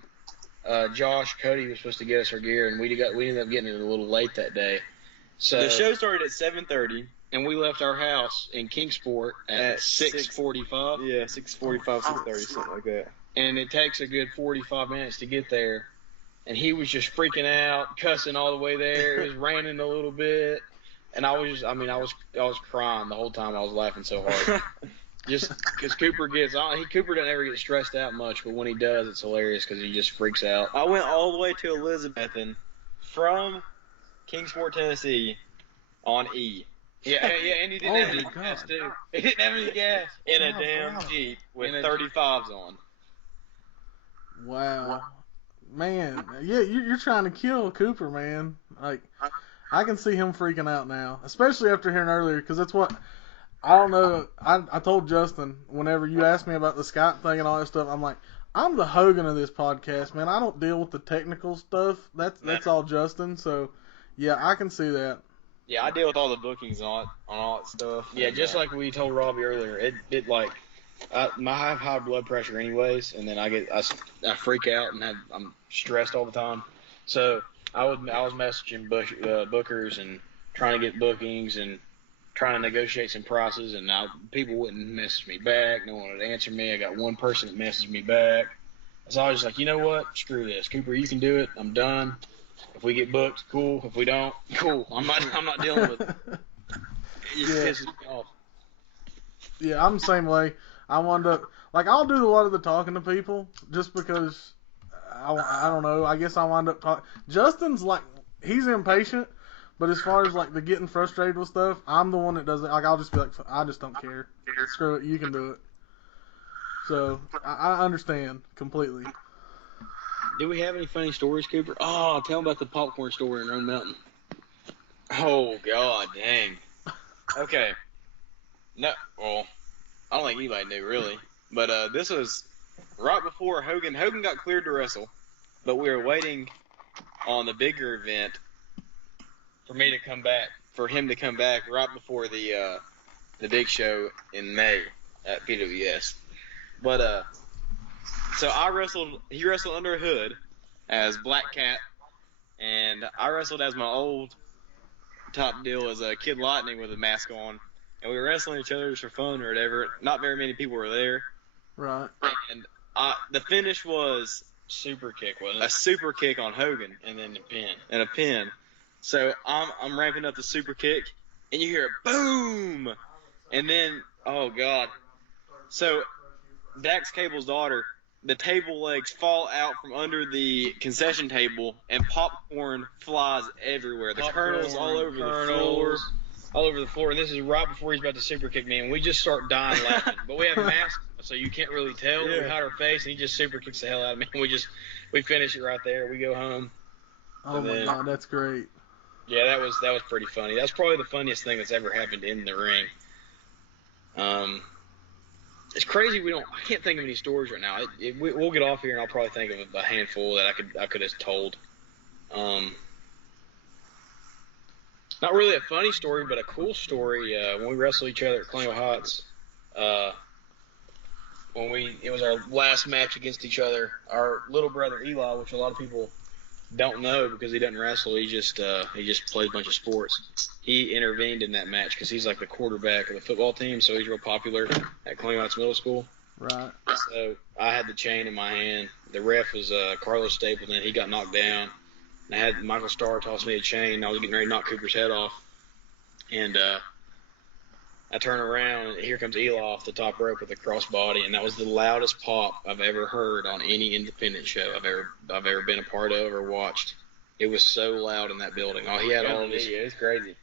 Josh Cody was supposed to get us our gear, and we ended up getting it a little late that day. So the show started at 7:30, and we left our house in Kingsport at 6:45. Yeah, 6:45, 6:30, something like that. And it takes a good 45 minutes to get there. And he was just freaking out, cussing all the way there. It was raining a little bit. And I was crying the whole time. I was laughing so hard. Just because Cooper doesn't ever get stressed out much, but when he does, it's hilarious because he just freaks out. I went all the way to Elizabethton from Kingsport, Tennessee on E. Yeah, and he didn't have any gas, too. He didn't have any gas. In a damn Jeep with 35s on. Wow. Man, yeah, you're trying to kill Cooper, man. Like, I can see him freaking out now, especially after hearing earlier, because that's what, I don't know, I told Justin, whenever you asked me about the Skype thing and all that stuff, I'm like, I'm the Hogan of this podcast, man. I don't deal with the technical stuff. That's all Justin, so, yeah, I can see that. Yeah, I deal with all the bookings on all that stuff. Yeah, just like we told Robbie earlier, I have high blood pressure anyways, and then I freak out and I'm stressed all the time. So I was messaging bookers and trying to get bookings and trying to negotiate some prices, and people wouldn't message me back. No one would answer me. I got one person that messaged me back. So I was just like, you know what? Screw this, Cooper. You can do it. I'm done. If we get booked, cool. If we don't, cool. I'm not dealing with it. It just pisses me off. Yeah, I'm the same way. I wind up, I'll do a lot of the talking to people just because, I don't know, I guess I wind up talking. Justin's he's impatient, but as far as the getting frustrated with stuff, I'm the one that does it. I'll just be like, I just don't care. Screw it, you can do it. So, I understand completely. Do we have any funny stories, Cooper? Oh, tell them about the popcorn store in Roan Mountain. Oh, God, dang. Okay. No, well, I don't think anybody knew, really. But this was right before Hogan. Hogan got cleared to wrestle, but we were waiting on the bigger event for him to come back right before the big show in May at PWS. But so he wrestled under a hood as Black Cat, and I wrestled as my old top deal as a Kid Lightning with a mask on. And we were wrestling each other just for fun or whatever. Not very many people were there. Right. And the finish was super kick, wasn't a it? super kick on Hogan And then the pin. and a pin. So I'm ramping up the super kick, and you hear it boom, and then oh god. So Dax Cable's daughter, the table legs fall out from under the concession table, and popcorn flies everywhere. The kernels all over the floor. All over the floor, and this is right before he's about to super kick me, and we just start dying laughing. But we have masks, so you can't really tell. Yeah. We hide our face, and he just super kicks the hell out of me. We finish it right there. We go home. Oh And my then- god, that's great. Yeah, that was pretty funny. That's probably the funniest thing that's ever happened in the ring. It's crazy I can't think of any stories right now. We'll get off here, and I'll probably think of a handful that I could have told. Not really a funny story, but a cool story. When we wrestled each other at Colonial Heights, it was our last match against each other. Our little brother Eli, which a lot of people don't know because he doesn't wrestle, he just plays a bunch of sports. He intervened in that match because he's like the quarterback of the football team, so he's real popular at Colonial Heights Middle School. Right. So I had the chain in my hand. The ref was Carlos Stapleton. He got knocked down. And I had Michael Starr toss me a chain. I was getting ready to knock Cooper's head off. And I turn around, and here comes Eli off the top rope with a crossbody, and that was the loudest pop I've ever heard on any independent show I've ever been a part of or watched. It was so loud in that building. Oh, he had all of his. Yeah, it's crazy.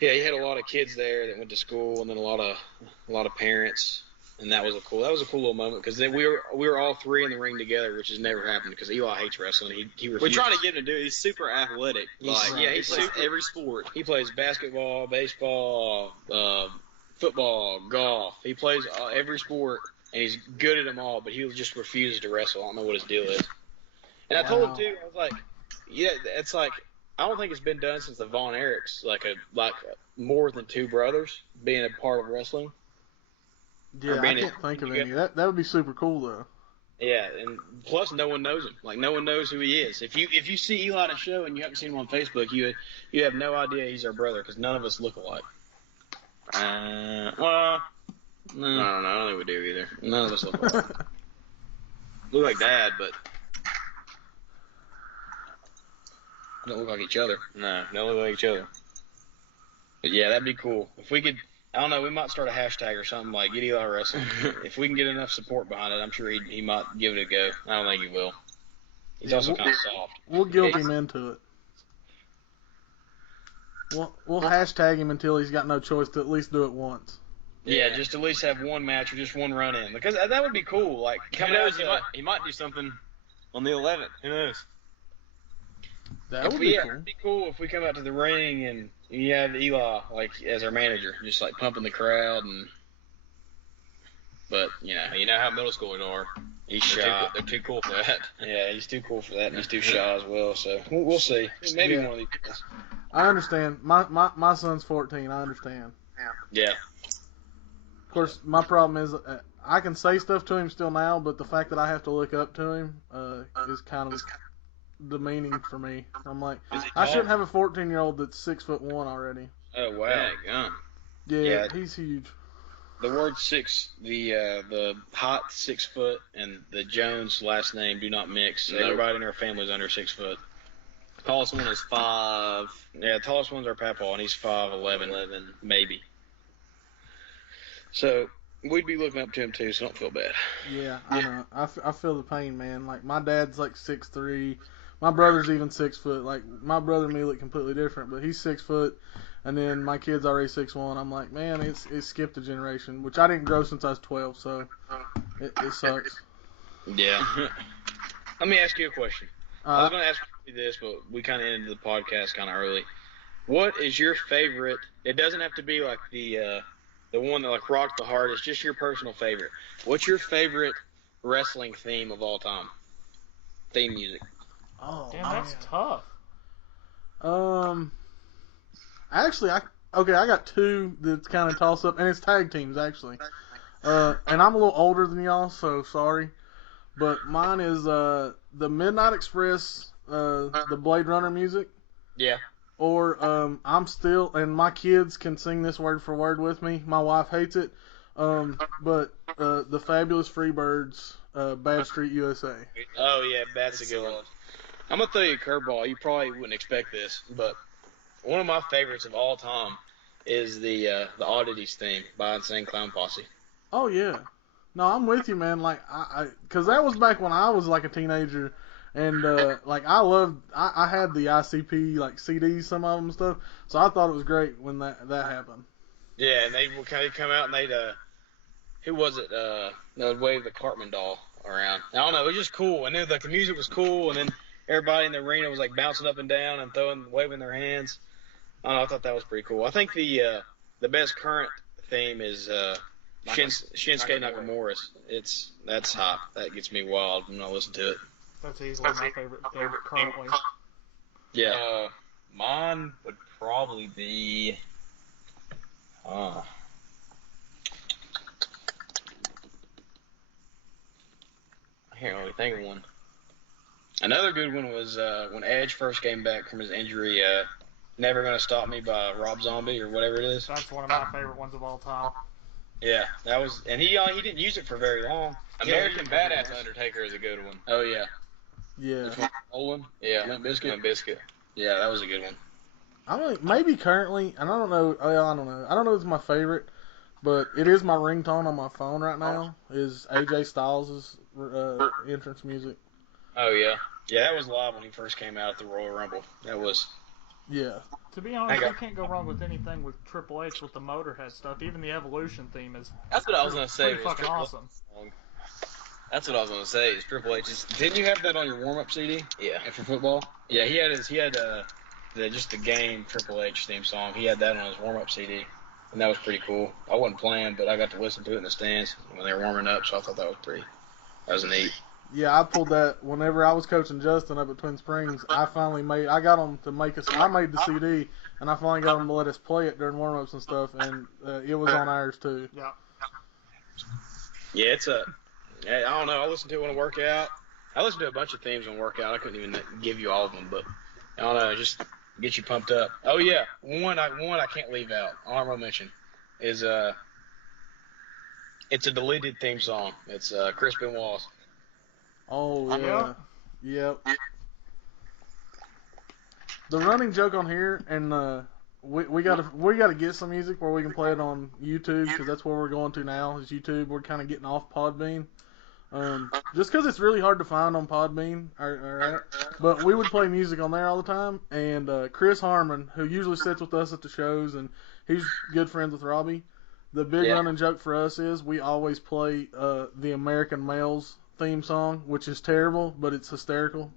Yeah, he had a lot of kids there that went to school, and then a lot of parents. And that was a cool little moment because then we were all three in the ring together, which has never happened because Eli hates wrestling. He refuses. We're trying to get him to do it. He's super athletic. He's- Like, yeah, he he's plays super- every sport. He plays basketball, baseball, football, golf. He plays every sport, and he's good at them all. But he just refuses to wrestle. I don't know what his deal is. And I told him Wow. too. I was like, yeah, it's like I don't think it's been done since the Von Erichs, like more than two brothers being a part of wrestling. Yeah, I being can't it- think of you any. That would be super cool though. Yeah, and plus no one knows him. Like no one knows who he is. If you see Eli at a show and you haven't seen him on Facebook, you have no idea he's our brother because none of us look alike. Well, No, I don't know. I don't think we do either. None of us look alike. look like Dad, but We don't look like each other. no, don't look like each other. But yeah, that'd be cool. If we could, I don't know, we might start a hashtag or something like Get Eli Wrestling. If we can get enough support behind it, I'm sure he might give it a go. I don't think he will. He's Yeah, also we'll- kind of soft. We'll guilt him into it. We'll hashtag him until he's got no choice to at least do it once. Yeah, just at least have one match or just one run in because that would be cool. Like Who coming out knows? to, He might do something on the 11th. Who knows? That would be cool. It'd be cool if we come out to the ring and you have Eli like as our manager, just like pumping the crowd and. But you know how middle schoolers are. He's shy. They're too cool for that. Yeah, he's too cool for that, and he's too shy as well. So we'll see. Maybe Yeah. one of these days. I understand. My son's 14. I understand. Yeah. Of course, my problem is I can say stuff to him still now, but the fact that I have to look up to him is kind of demeaning for me. I'm like, Is he I tall? shouldn't have a 14-year-old that's 6'1" already. Oh wow. Yeah, gun. Yeah, Yeah. he's huge. The word six, the height 6 foot, and the Jones last name do not mix. Nope. Everybody in our family is under 6 foot. Tallest one is 5. Yeah, the tallest one's our Papa, and he's 5'11", maybe. So we'd be looking up to him too, so don't feel bad. Yeah, I know. I feel the pain, man. Like, my dad's like 6'3". My brother's even 6 foot. Like, my brother and me look completely different, but he's 6 foot. And then my kid's already 6'1". I'm like, man, it's skipped a generation, which I didn't grow since I was 12, so it sucks. Yeah. Let me ask you a question. I was Uh, going to ask you this, but we kind of ended the podcast kind of early. What is your favorite? It doesn't have to be like the one that like rocked the heart. It's just your personal favorite. What's your favorite wrestling theme of all time? Theme music. oh, Damn, that's tough. Actually, I got two that's kind of toss up, and it's tag teams actually. And I'm a little older than y'all, so sorry, but mine is the Midnight Express, the Blade Runner music, Yeah. or I'm still, and my kids can sing this word for word with me. My wife hates it, but the Fabulous Freebirds, Bad Street USA. Oh yeah, that's a good one. I'm gonna throw you a curveball. You probably wouldn't expect this, but one of my favorites of all time is the Oddities theme by Insane Clown Posse. Oh yeah. No, I'm with you, man. Like, cause that was back when I was like a teenager, and like I had the ICP like CDs, some of them and stuff. So I thought it was great when that happened. Yeah, and they would kind of come out and they'd who was it? They would wave the Cartman doll around. I don't know, it was just cool, and then like the music was cool, and then everybody in the arena was like bouncing up and down and waving their hands. I don't know, I thought that was pretty cool. I think the best current theme is Shinsuke Nakamura's. That's hot. That gets me wild when I listen to it. That's easily my favorite thing currently. Yeah. Mine would probably be. I can't really think of one. Another good one was when Edge first came back from his injury. Never Gonna Stop Me by Rob Zombie or whatever it is. That's one of my favorite ones of all time. Yeah, that was, and he didn't use it for very long. American Badass Undertaker is a good one. Oh yeah. Yeah. Olin? Yeah. Limp Bizkit. Limp Bizkit. Yeah, that was a good one. I don't maybe currently, and I don't know. I don't know. I don't know if it's my favorite, but it is my ringtone on my phone right now. Is AJ Styles' entrance music? Oh yeah. Yeah, that was live when he first came out at the Royal Rumble. That was. Yeah. To be honest, you can't go wrong with anything with Triple H with the Motorhead stuff. Even the Evolution theme is. That's what I was gonna say. Pretty fucking awesome. That's what I was gonna say. Is Triple H's. Didn't you have that on your warm-up CD? Yeah. For football? Yeah, he had just the game Triple H theme song. He had that on his warm-up CD, and that was pretty cool. I wasn't playing, but I got to listen to it in the stands when they were warming up, so I thought that was neat. Yeah, I pulled that whenever I was coaching Justin up at Twin Springs. I got them to make us. I made the CD, and I finally got them to let us play it during warm-ups and stuff, and it was on ours too. Yeah. Yeah, I don't know. I listen to it when I work out. I listen to a bunch of themes when I work out. I couldn't even give you all of them, but I don't know. Just get you pumped up. Oh yeah, one I can't leave out. Honorable mention is it's a deleted theme song. It's Chris Benoit's. Oh yeah, yep. The running joke on here, and we gotta get some music where we can play it on YouTube, because that's where we're going to now. Is YouTube? We're kind of getting off Podbean, just because it's really hard to find on Podbean. Alright, but we would play music on there all the time. And Chris Harmon, who usually sits with us at the shows, and he's good friends with Robbie. The big running joke for us is we always play the American Males theme song, which is terrible, but it's hysterical.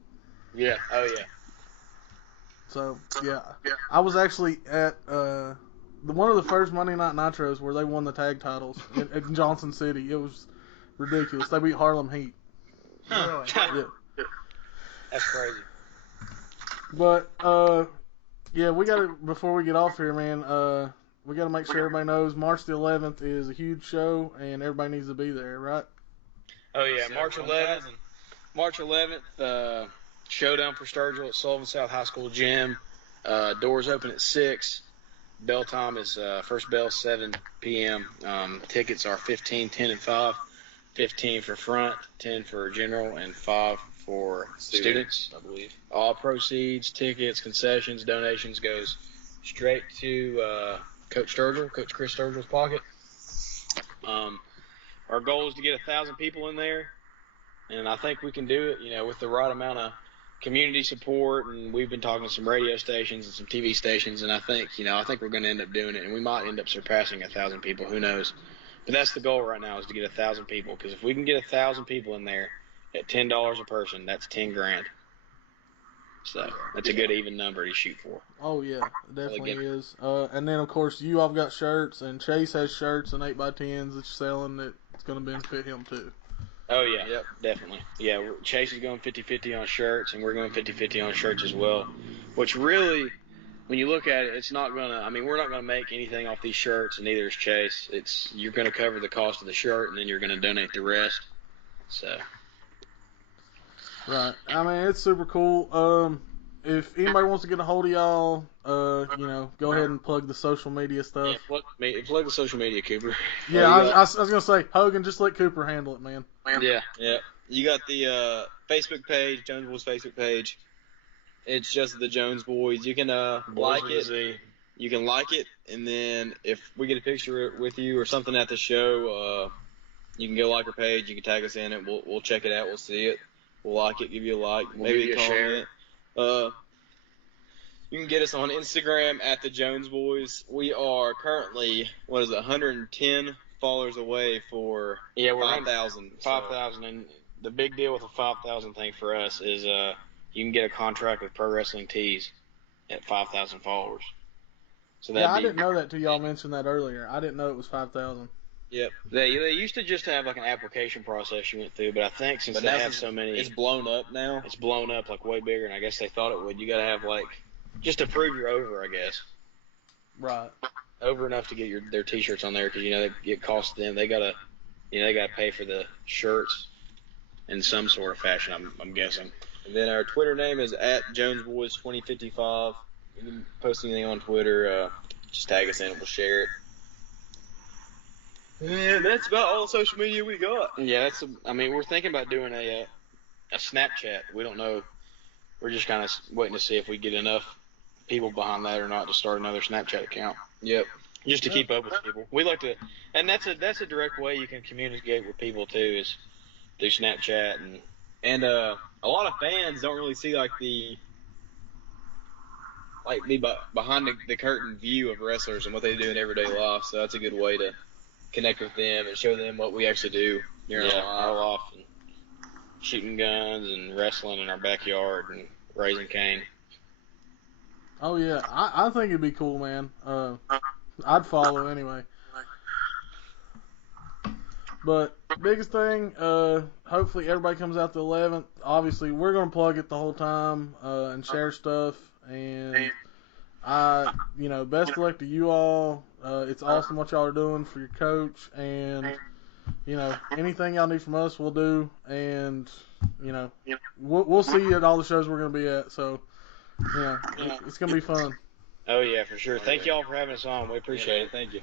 Yeah. Oh yeah. So yeah, I was actually at one of the first Monday Night Nitros where they won the tag titles in Johnson City. It was ridiculous. They beat Harlem Heat. Really? Yeah. That's crazy. But yeah, we got to, before we get off here, man. We got to make sure everybody knows March the 11th is a huge show, and everybody needs to be there, right? Oh yeah, March 11th. March 11th. Showdown for Sturgill at Sullivan South High School Gym. Doors open at 6. Bell time is first bell 7 p.m. Tickets are $15, $10, and $5. 15 for front, 10 for general, and 5 for students. I believe. All proceeds, tickets, concessions, donations goes straight to Coach Chris Sturgill's pocket. Our goal is to get 1,000 people in there, and I think we can do it. With the right amount of community support, and we've been talking to some radio stations and some TV stations, and I think we're going to end up doing it, and we might end up surpassing 1,000 people. Who knows? But that's the goal right now, is to get 1,000 people, because if we can get 1,000 people in there at $10 a person, that's $10,000. So that's a good even number to shoot for. Oh yeah, it definitely is. And then of course you all got shirts, and Chase has shirts and 8x10s that you're selling that it's going to benefit him too. Oh yeah, yep, definitely. Yeah, Chase is going 50-50 on shirts, and we're going 50-50 on shirts as well. Which really, when you look at it, it's not gonna. I mean, we're not gonna make anything off these shirts, and neither is Chase. You're gonna cover the cost of the shirt, and then you're gonna donate the rest. So. Right. I mean, it's super cool. if anybody wants to get a hold of y'all, go ahead and plug the social media stuff. Yeah, plug the social media, Cooper. Yeah, I was gonna say, Hogan, just let Cooper handle it, man. Yeah. You got the Facebook page, Jones Boys Facebook page. It's just the Jones Boys. You can like it. You can like it, and then if we get a picture with you or something at the show, you can go like our page. You can tag us in it. We'll check it out. We'll see it. We'll like it. Give you a like. Maybe a comment. You can get us on Instagram at the Jones Boys. We are currently 110 followers away for 5,000. 5,000, and the big deal with the 5,000 thing for us is you can get a contract with Pro Wrestling Tees at 5,000 followers. So I didn't know that till y'all mentioned that earlier. I didn't know it was 5,000. Yep. They used to just have like an application process you went through, but I think since they have so many, it's blown up now. It's blown up like way bigger, and I guess they thought it would. You got to have like just to prove you're over, I guess. Right. Over enough to get their T-shirts on there because it costs them. They gotta pay for the shirts in some sort of fashion. I'm guessing. And then our Twitter name is at JonesBoys2055. You can post anything on Twitter. Just tag us in and we'll share it. And that's about all the social media we got. Yeah, we're thinking about doing a Snapchat. We don't know. We're just kind of waiting to see if we get enough people behind that or not to start another Snapchat account. Yep. Just to keep up with people. We like to, and that's a direct way you can communicate with people too, is through Snapchat and a lot of fans don't really see the behind the curtain view of wrestlers and what they do in everyday life. So that's a good way to connect with them and show them what we actually do during our life, and shooting guns and wrestling in our backyard and raising cane. Oh yeah, I think it'd be cool, man. I'd follow anyway. But biggest thing, hopefully everybody comes out the 11th. Obviously, we're gonna plug it the whole time and share stuff. And best of luck to you all. It's awesome what y'all are doing for your coach, and anything y'all need from us, we'll do. And we'll see you at all the shows we're gonna be at. So it's gonna be fun. Oh yeah, for sure. Thank y'all for having us on. We appreciate it. Thank you.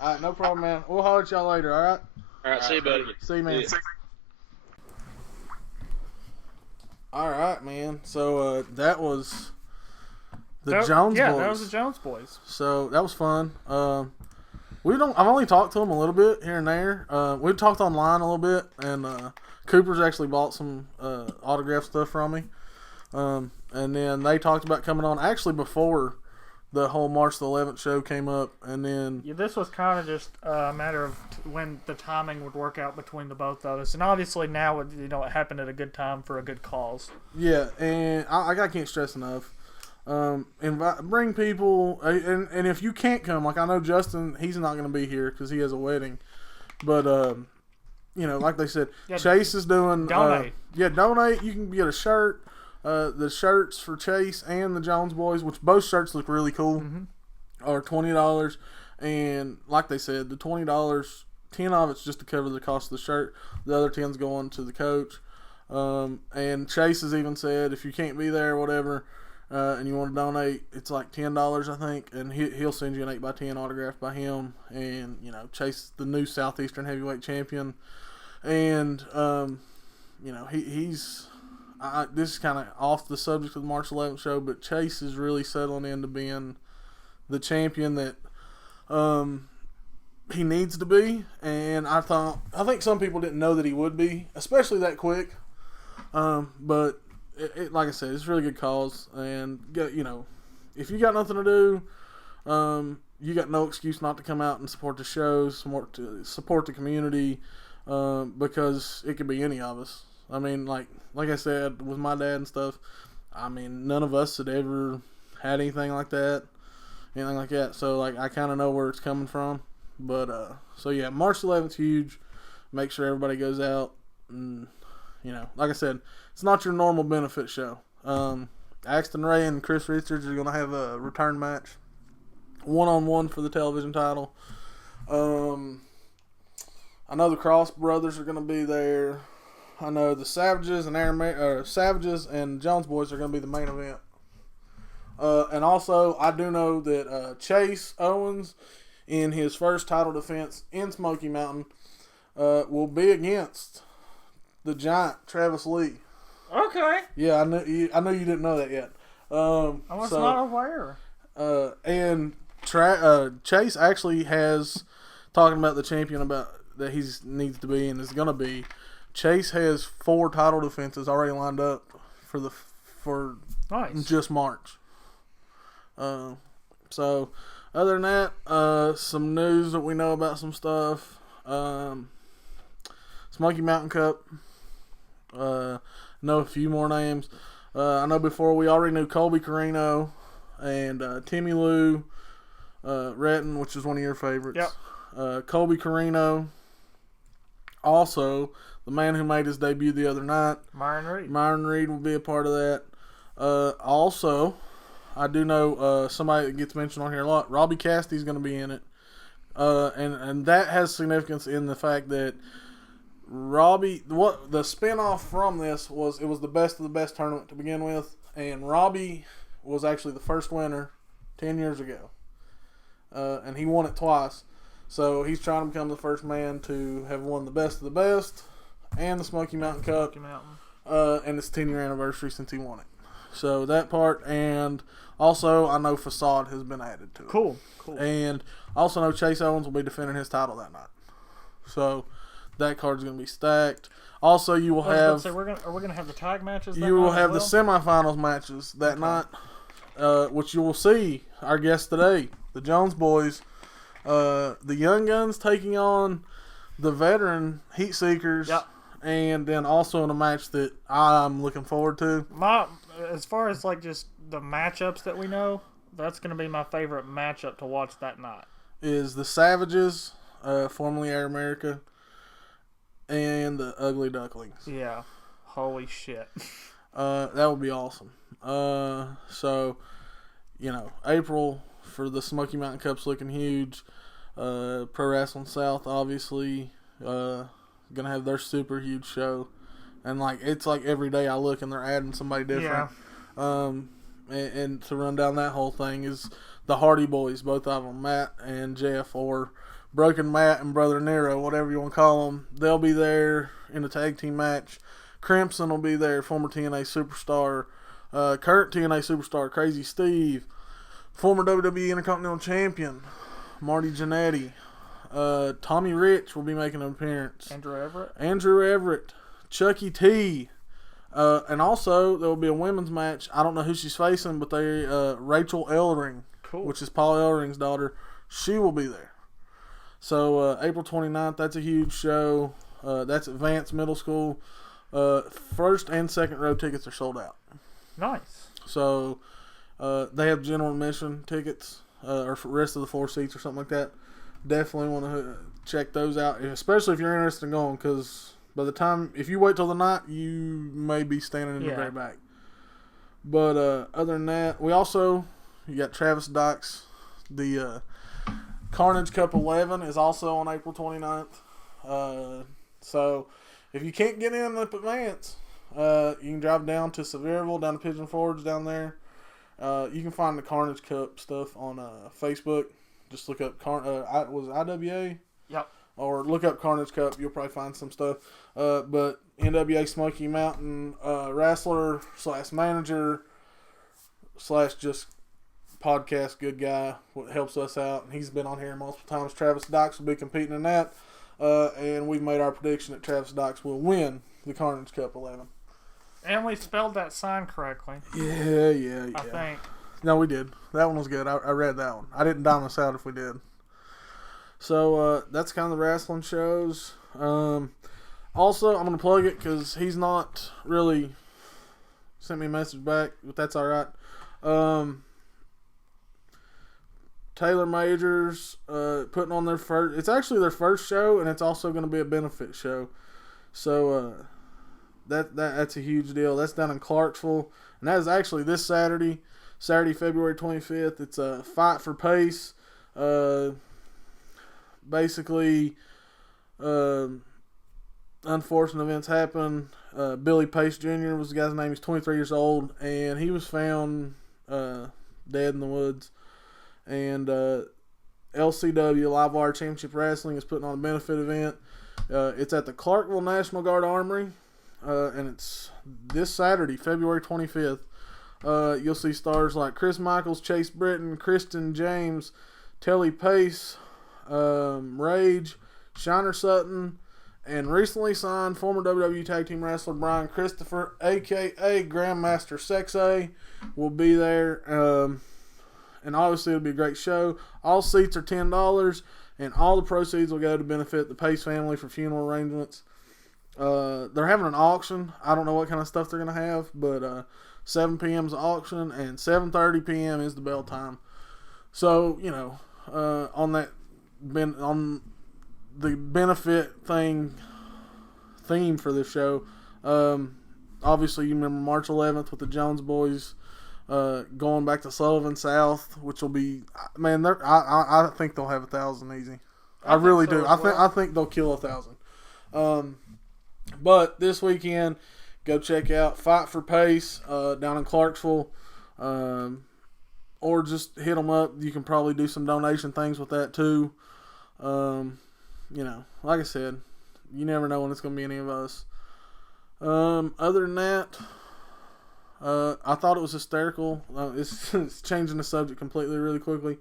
All right, no problem, man. We'll holler at y'all later. All right. All right, see you, buddy. See you, man. Yeah. All right, man. So that was the Jones Boys. Yeah, that was the Jones Boys. So that was fun. I've only talked to them a little bit here and there. We've talked online a little bit, and Cooper's actually bought some autograph stuff from me. And then they talked about coming on actually before the whole March the 11th show came up, and then this was kind of just a matter of when the timing would work out between the both of us, and obviously now it happened at a good time for a good cause. Yeah, and I can't stress enough. Bring people, and if you can't come, like I know Justin, he's not going to be here because he has a wedding, but like they said, Chase is doing donate. Donate. You can get a shirt. The shirts for Chase and the Jones Boys, which both shirts look really cool, are $20. And like they said, the $20, 10 of it's just to cover the cost of the shirt. The other 10's going to the coach. And Chase has even said if you can't be there or whatever, and you want to donate, it's like $10, I think, and he'll send you an 8x10 autographed by him. And Chase is the new Southeastern Heavyweight Champion, and he's. This is kind of off the subject of the March 11th show, but Chase is really settling into being the champion that he needs to be. And I think some people didn't know that he would be, especially that quick. But like I said, it's a really good cause. And if you got nothing to do, you got no excuse not to come out and support the shows, support the community, because it could be any of us. I mean, like I said, with my dad and stuff, I mean, none of us had ever had anything like that. So, I kind of know where it's coming from. But, so yeah, March 11th's huge. Make sure everybody goes out. And, like I said, it's not your normal benefit show. Axton Ray and Chris Richards are going to have a return match. 1-on-1 for the television title. I know the Cross Brothers are going to be there. I know the Savages and Jones Boys are going to be the main event And also, I do know that Chase Owens, in his first title defense in Smoky Mountain, will be against the Giant Travis Lee. Okay. Yeah, I know you didn't know that yet. I was not aware. And Chase actually has talking about the champion about that he needs to be and is going to be. Chase has 4 title defenses already lined up for Nice. just March. So other than that, some news that we know about some stuff. Smoky Mountain Cup. Know a few more names. I know before we already knew Colby Carino and Timmy Lou Retton, which is one of your favorites. Yep. Colby Carino. Also, the man who made his debut the other night. Myron Reed will be a part of that. Also, I do know somebody that gets mentioned on here a lot. Robbie Cassidy's going to be in it. And that has significance in the fact that what the spinoff from this was, it was the best of the best tournament to begin with, and Robbie was actually the first winner 10 years ago, and he won it twice. So he's trying to become the first man to have won the best of the best and the Smoky Mountain Cup, and it's 10-year anniversary since he won it. So that part, and also I know Facade has been added to it. Cool. And also know Chase Owens will be defending his title that night. So that card's going to be stacked. Also, you will have. Are we gonna have the tag matches? That you will night have as the well? semifinals matches that night, which you will see our guest today, the Jones Boys, the Young Guns taking on the veteran Heat Seekers. Yep. And then also in a match that I'm looking forward to. As far as like just the matchups that we know, that's gonna be my favorite matchup to watch that night. Is the Savages, formerly Air America, and the Ugly Ducklings. Yeah. Holy shit. That would be awesome. So, April for the Smoky Mountain Cup's looking huge. Pro Wrestling South, obviously, gonna have their super huge show. And, it's like every day I look and they're adding somebody different. Yeah. And to run down that whole thing is the Hardy Boys, both of them, Matt and Jeff, or Broken Matt and Brother Nero, whatever you want to call them. They'll be there in a tag team match. Crimson will be there, former TNA superstar, current TNA superstar Crazy Steve, former WWE Intercontinental Champion Marty Jannetty, Tommy Rich will be making an appearance. Andrew Everett, Chucky T, and also there will be a women's match. I don't know who she's facing, but Rachel Ellering, which is Paul Ellering's daughter, she will be there. So April 29th, that's a huge show. That's at Vance Middle School. First and second row tickets are sold out. Nice. So they have general admission tickets, or for the rest of the 4 seats or something like that. Definitely want to check those out, especially if you're interested in going, because by the time, if you wait till the night, you may be standing in the very back. But other than that, you got Travis Docks. The Carnage Cup 11 is also on April 29th. So if you can't get in up at Vance, you can drive down to Sevierville, down to Pigeon Forge down there. You can find the Carnage Cup stuff on Facebook. Just look up was it IWA? Yep. Or look up Carnage Cup. You'll probably find some stuff. But NWA Smoky Mountain wrestler / manager / just podcast good guy, what helps us out, and he's been on here multiple times. Travis Docks will be competing in that, and we've made our prediction that Travis Docks will win the Carnage Cup 11. And we spelled that sign correctly. Yeah. I think. No, we did. That one was good. I read that one. I didn't dime us out if we did. So that's kind of the wrestling shows. Also, I'm going to plug it because he's not really sent me a message back, but that's all right. Taylor Majors putting on their first. It's actually their first show, and it's also going to be a benefit show. So that's a huge deal. That's down in Clarksville, and that is actually this Saturday, February 25th. It's a fight for pace. Basically, unfortunate events happen. Billy Pace Jr. was the guy's name. He's 23 years old, and he was found Dead in the Woods. And LCW, Live Wire Championship Wrestling, is putting on a benefit event. It's at the Clarkville National Guard Armory, and it's this Saturday, February 25th. You'll see stars like Chris Michaels, Chase Britton, Kristen James, Telly Pace, Rage, Shiner Sutton, and recently signed former WWE Tag Team Wrestler Brian Christopher, a.k.a. Grandmaster Sexay, will be there. And obviously it'll be a great show. All seats are $10, and all the proceeds will go to benefit the Pace family for funeral arrangements. They're having an auction. I don't know what kind of stuff they're going to have, but 7 p.m. is the auction, and 7:30 p.m. is the bell time. So, on the benefit theme for this show, obviously you remember March 11th with the Jones Boys going back to Sullivan South, which will be, man, I think they'll have 1,000 easy. I really do. I think they'll kill 1,000. But this weekend, go check out Fight for Pace down in Clarksville, or just hit them up. You can probably do some donation things with that too. Like I said, you never know when it's going to be any of us. Other than that, I thought it was hysterical. It's changing the subject completely really quickly.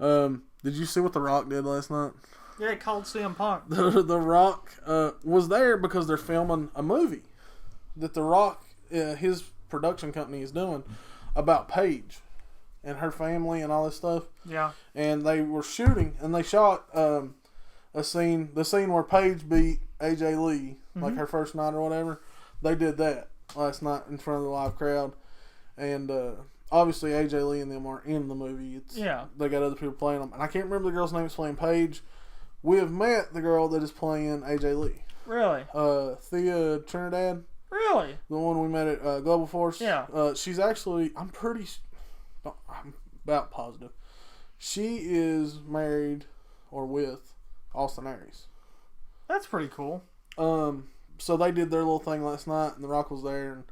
Did you see what The Rock did last night? Yeah, he called CM Punk. The Rock was there because they're filming a movie that The Rock, his production company, is doing about Paige and her family and all this stuff. Yeah. And they were shooting, and they shot the scene where Paige beat AJ Lee, like her first night or whatever. They did that last night in front of the live crowd. And obviously AJ Lee and them are in the movie. They got other people playing them. And I can't remember the girl's name that's playing Paige. We have met the girl that is playing AJ Lee. Really? Thea Trinidad. Really? The one we met at Global Force. Yeah. She's actually, I'm about positive, she is married or with Austin Aries. That's pretty cool. So they did their little thing last night, and The Rock was there,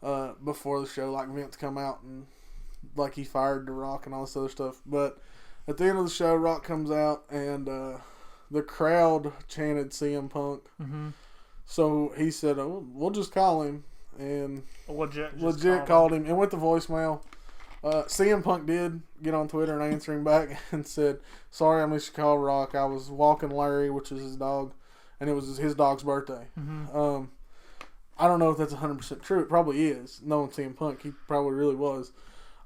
and before the show, like, Vince come out and like he fired The Rock and all this other stuff. But at the end of the show, Rock comes out, and the crowd chanted CM Punk. Mm-hmm. So he said, "Oh, we'll just call him," and legit called him and went to voicemail. CM Punk did get on Twitter and answer him back and said, "Sorry, I missed your call, Rock. I was walking Larry, which is his dog, and it was his dog's birthday." Mm-hmm. I don't know if that's 100% true. It probably is. Knowing CM Punk, he probably really was.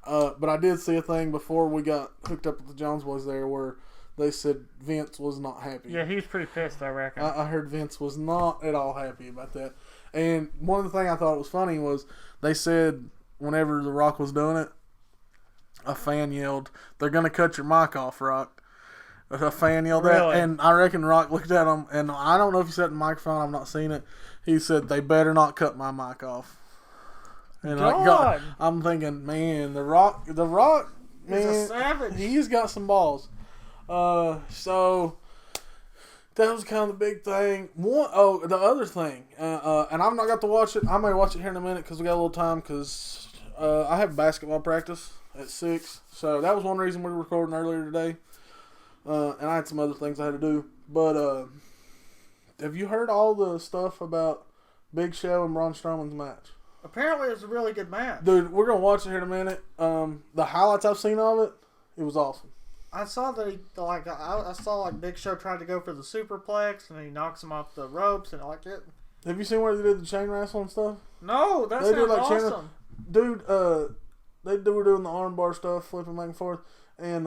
But I did see a thing before we got hooked up with the Jones Boys there where they said Vince was not happy. Yeah, he was pretty pissed, I reckon. I heard Vince was not at all happy about that. And one of the things I thought was funny was they said whenever The Rock was doing it, a fan yelled, "They're going to cut your mic off, Rock." A fan yelled that. And I reckon Rock looked at him, and I don't know if he said it in the microphone, I've not seen it. He said, "They better not cut my mic off." And God. I'm thinking, man, The Rock, man, he's a savage. He's got some balls. So that was kind of the big thing. The other thing, and I've not got to watch it. I may watch it here in a minute because we got a little time because I have basketball practice at 6. So that was one reason we were recording earlier today. And I had some other things I had to do. But have you heard all the stuff about Big Show and Braun Strowman's match? Apparently, it was a really good match. Dude, we're gonna watch it here in a minute. The highlights I've seen of it, it was awesome. I saw that I saw Big Show tried to go for the superplex, and he knocks him off the ropes, and it. Have you seen where they did the chain wrestling stuff? No, that sounds awesome. Dude, they were doing the armbar stuff, flipping back and forth, and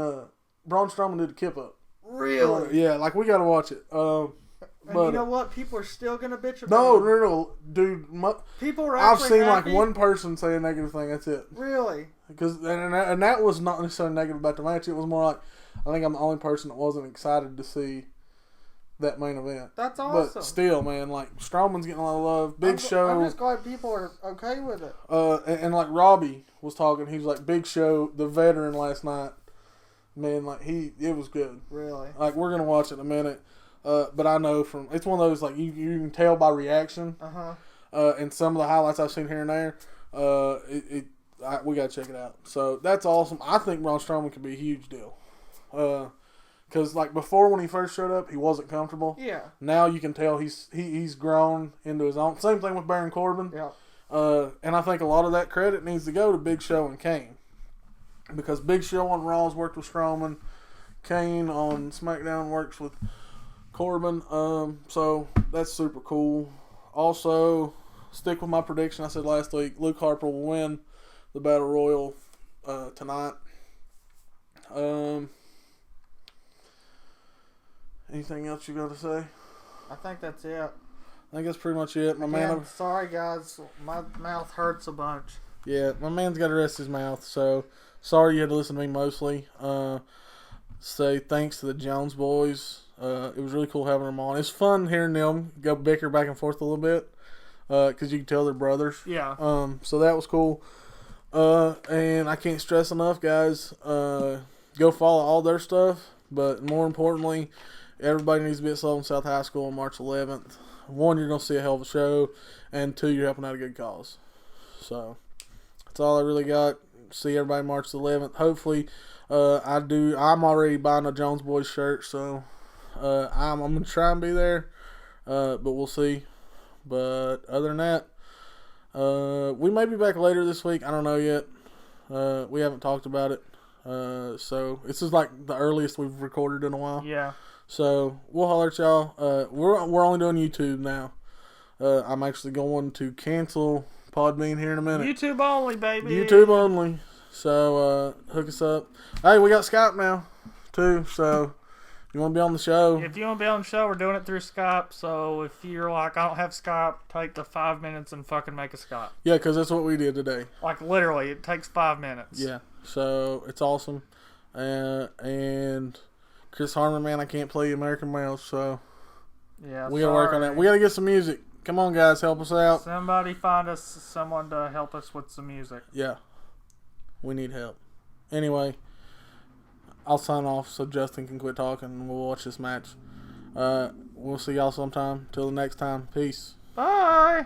Braun Strowman did the kip up. Really? Yeah, we gotta watch it. And you know what? People are still gonna bitch about it. No, dude. People are I've seen happy. one person say a negative thing. That's it. Really? And that was not necessarily negative about the match. It was more like, I think I'm the only person that wasn't excited to see that main event. That's awesome. But still, man, Strowman's getting a lot of love. Big Show. I'm just glad people are okay with it. And Robbie was talking. He was like, Big Show, the veteran last night. Man, it was good. Really? We're gonna watch it in a minute. But I know it's one of those you can tell by reaction. Uh-huh. And some of the highlights I've seen here and there, we got to check it out. So that's awesome. I think Braun Strowman could be a huge deal. Because like before when he first showed up, he wasn't comfortable. Yeah. Now you can tell he's grown into his own. Same thing with Baron Corbin. Yeah. And I think a lot of that credit needs to go to Big Show and Kane. Because Big Show on Raw's worked with Strowman. Kane on SmackDown works with Corbin. So that's super cool. Also, stick with my prediction I said last week. Luke Harper will win the Battle Royal tonight. Anything else you got to say? I think that's it. I think that's pretty much it. Sorry guys, my mouth hurts a bunch. Yeah, my man's got to rest his mouth, so sorry you had to listen to me mostly. Say thanks to the Jones boys. It was really cool having them on. It's fun hearing them go bicker back and forth a little bit, because you can tell they're brothers. Yeah. So that was cool. And I can't stress enough, guys, go follow all their stuff, but more importantly, everybody needs to be at Sullivan South High School on March 11th. 1, you're going to see a hell of a show, and 2, you're helping out a good cause. So, that's all I really got. See everybody March 11th. Hopefully, I'm already buying a Jones Boys shirt, so I'm going to try and be there, but we'll see. But other than that, we may be back later this week. I don't know yet. We haven't talked about it. So, this is like the earliest we've recorded in a while. Yeah. So we'll holler at y'all. We're only doing YouTube now. I'm actually going to cancel Podbean here in a minute. YouTube only, baby. YouTube only. So hook us up. Hey, we got Skype now too. So you want to be on the show? If you want to be on the show, we're doing it through Skype. So if you're like, I don't have Skype, take the 5 minutes and fucking make a Skype. Yeah, because that's what we did today. Like literally, it takes 5 minutes. Yeah. So it's awesome. And Chris Harmon, man, I can't play American Males, so yeah, we gotta work on that. We gotta get some music. Come on, guys, help us out. Somebody find us someone to help us with some music. Yeah, we need help. Anyway, I'll sign off so Justin can quit talking and we'll watch this match. We'll see y'all sometime. Till the next time, peace. Bye.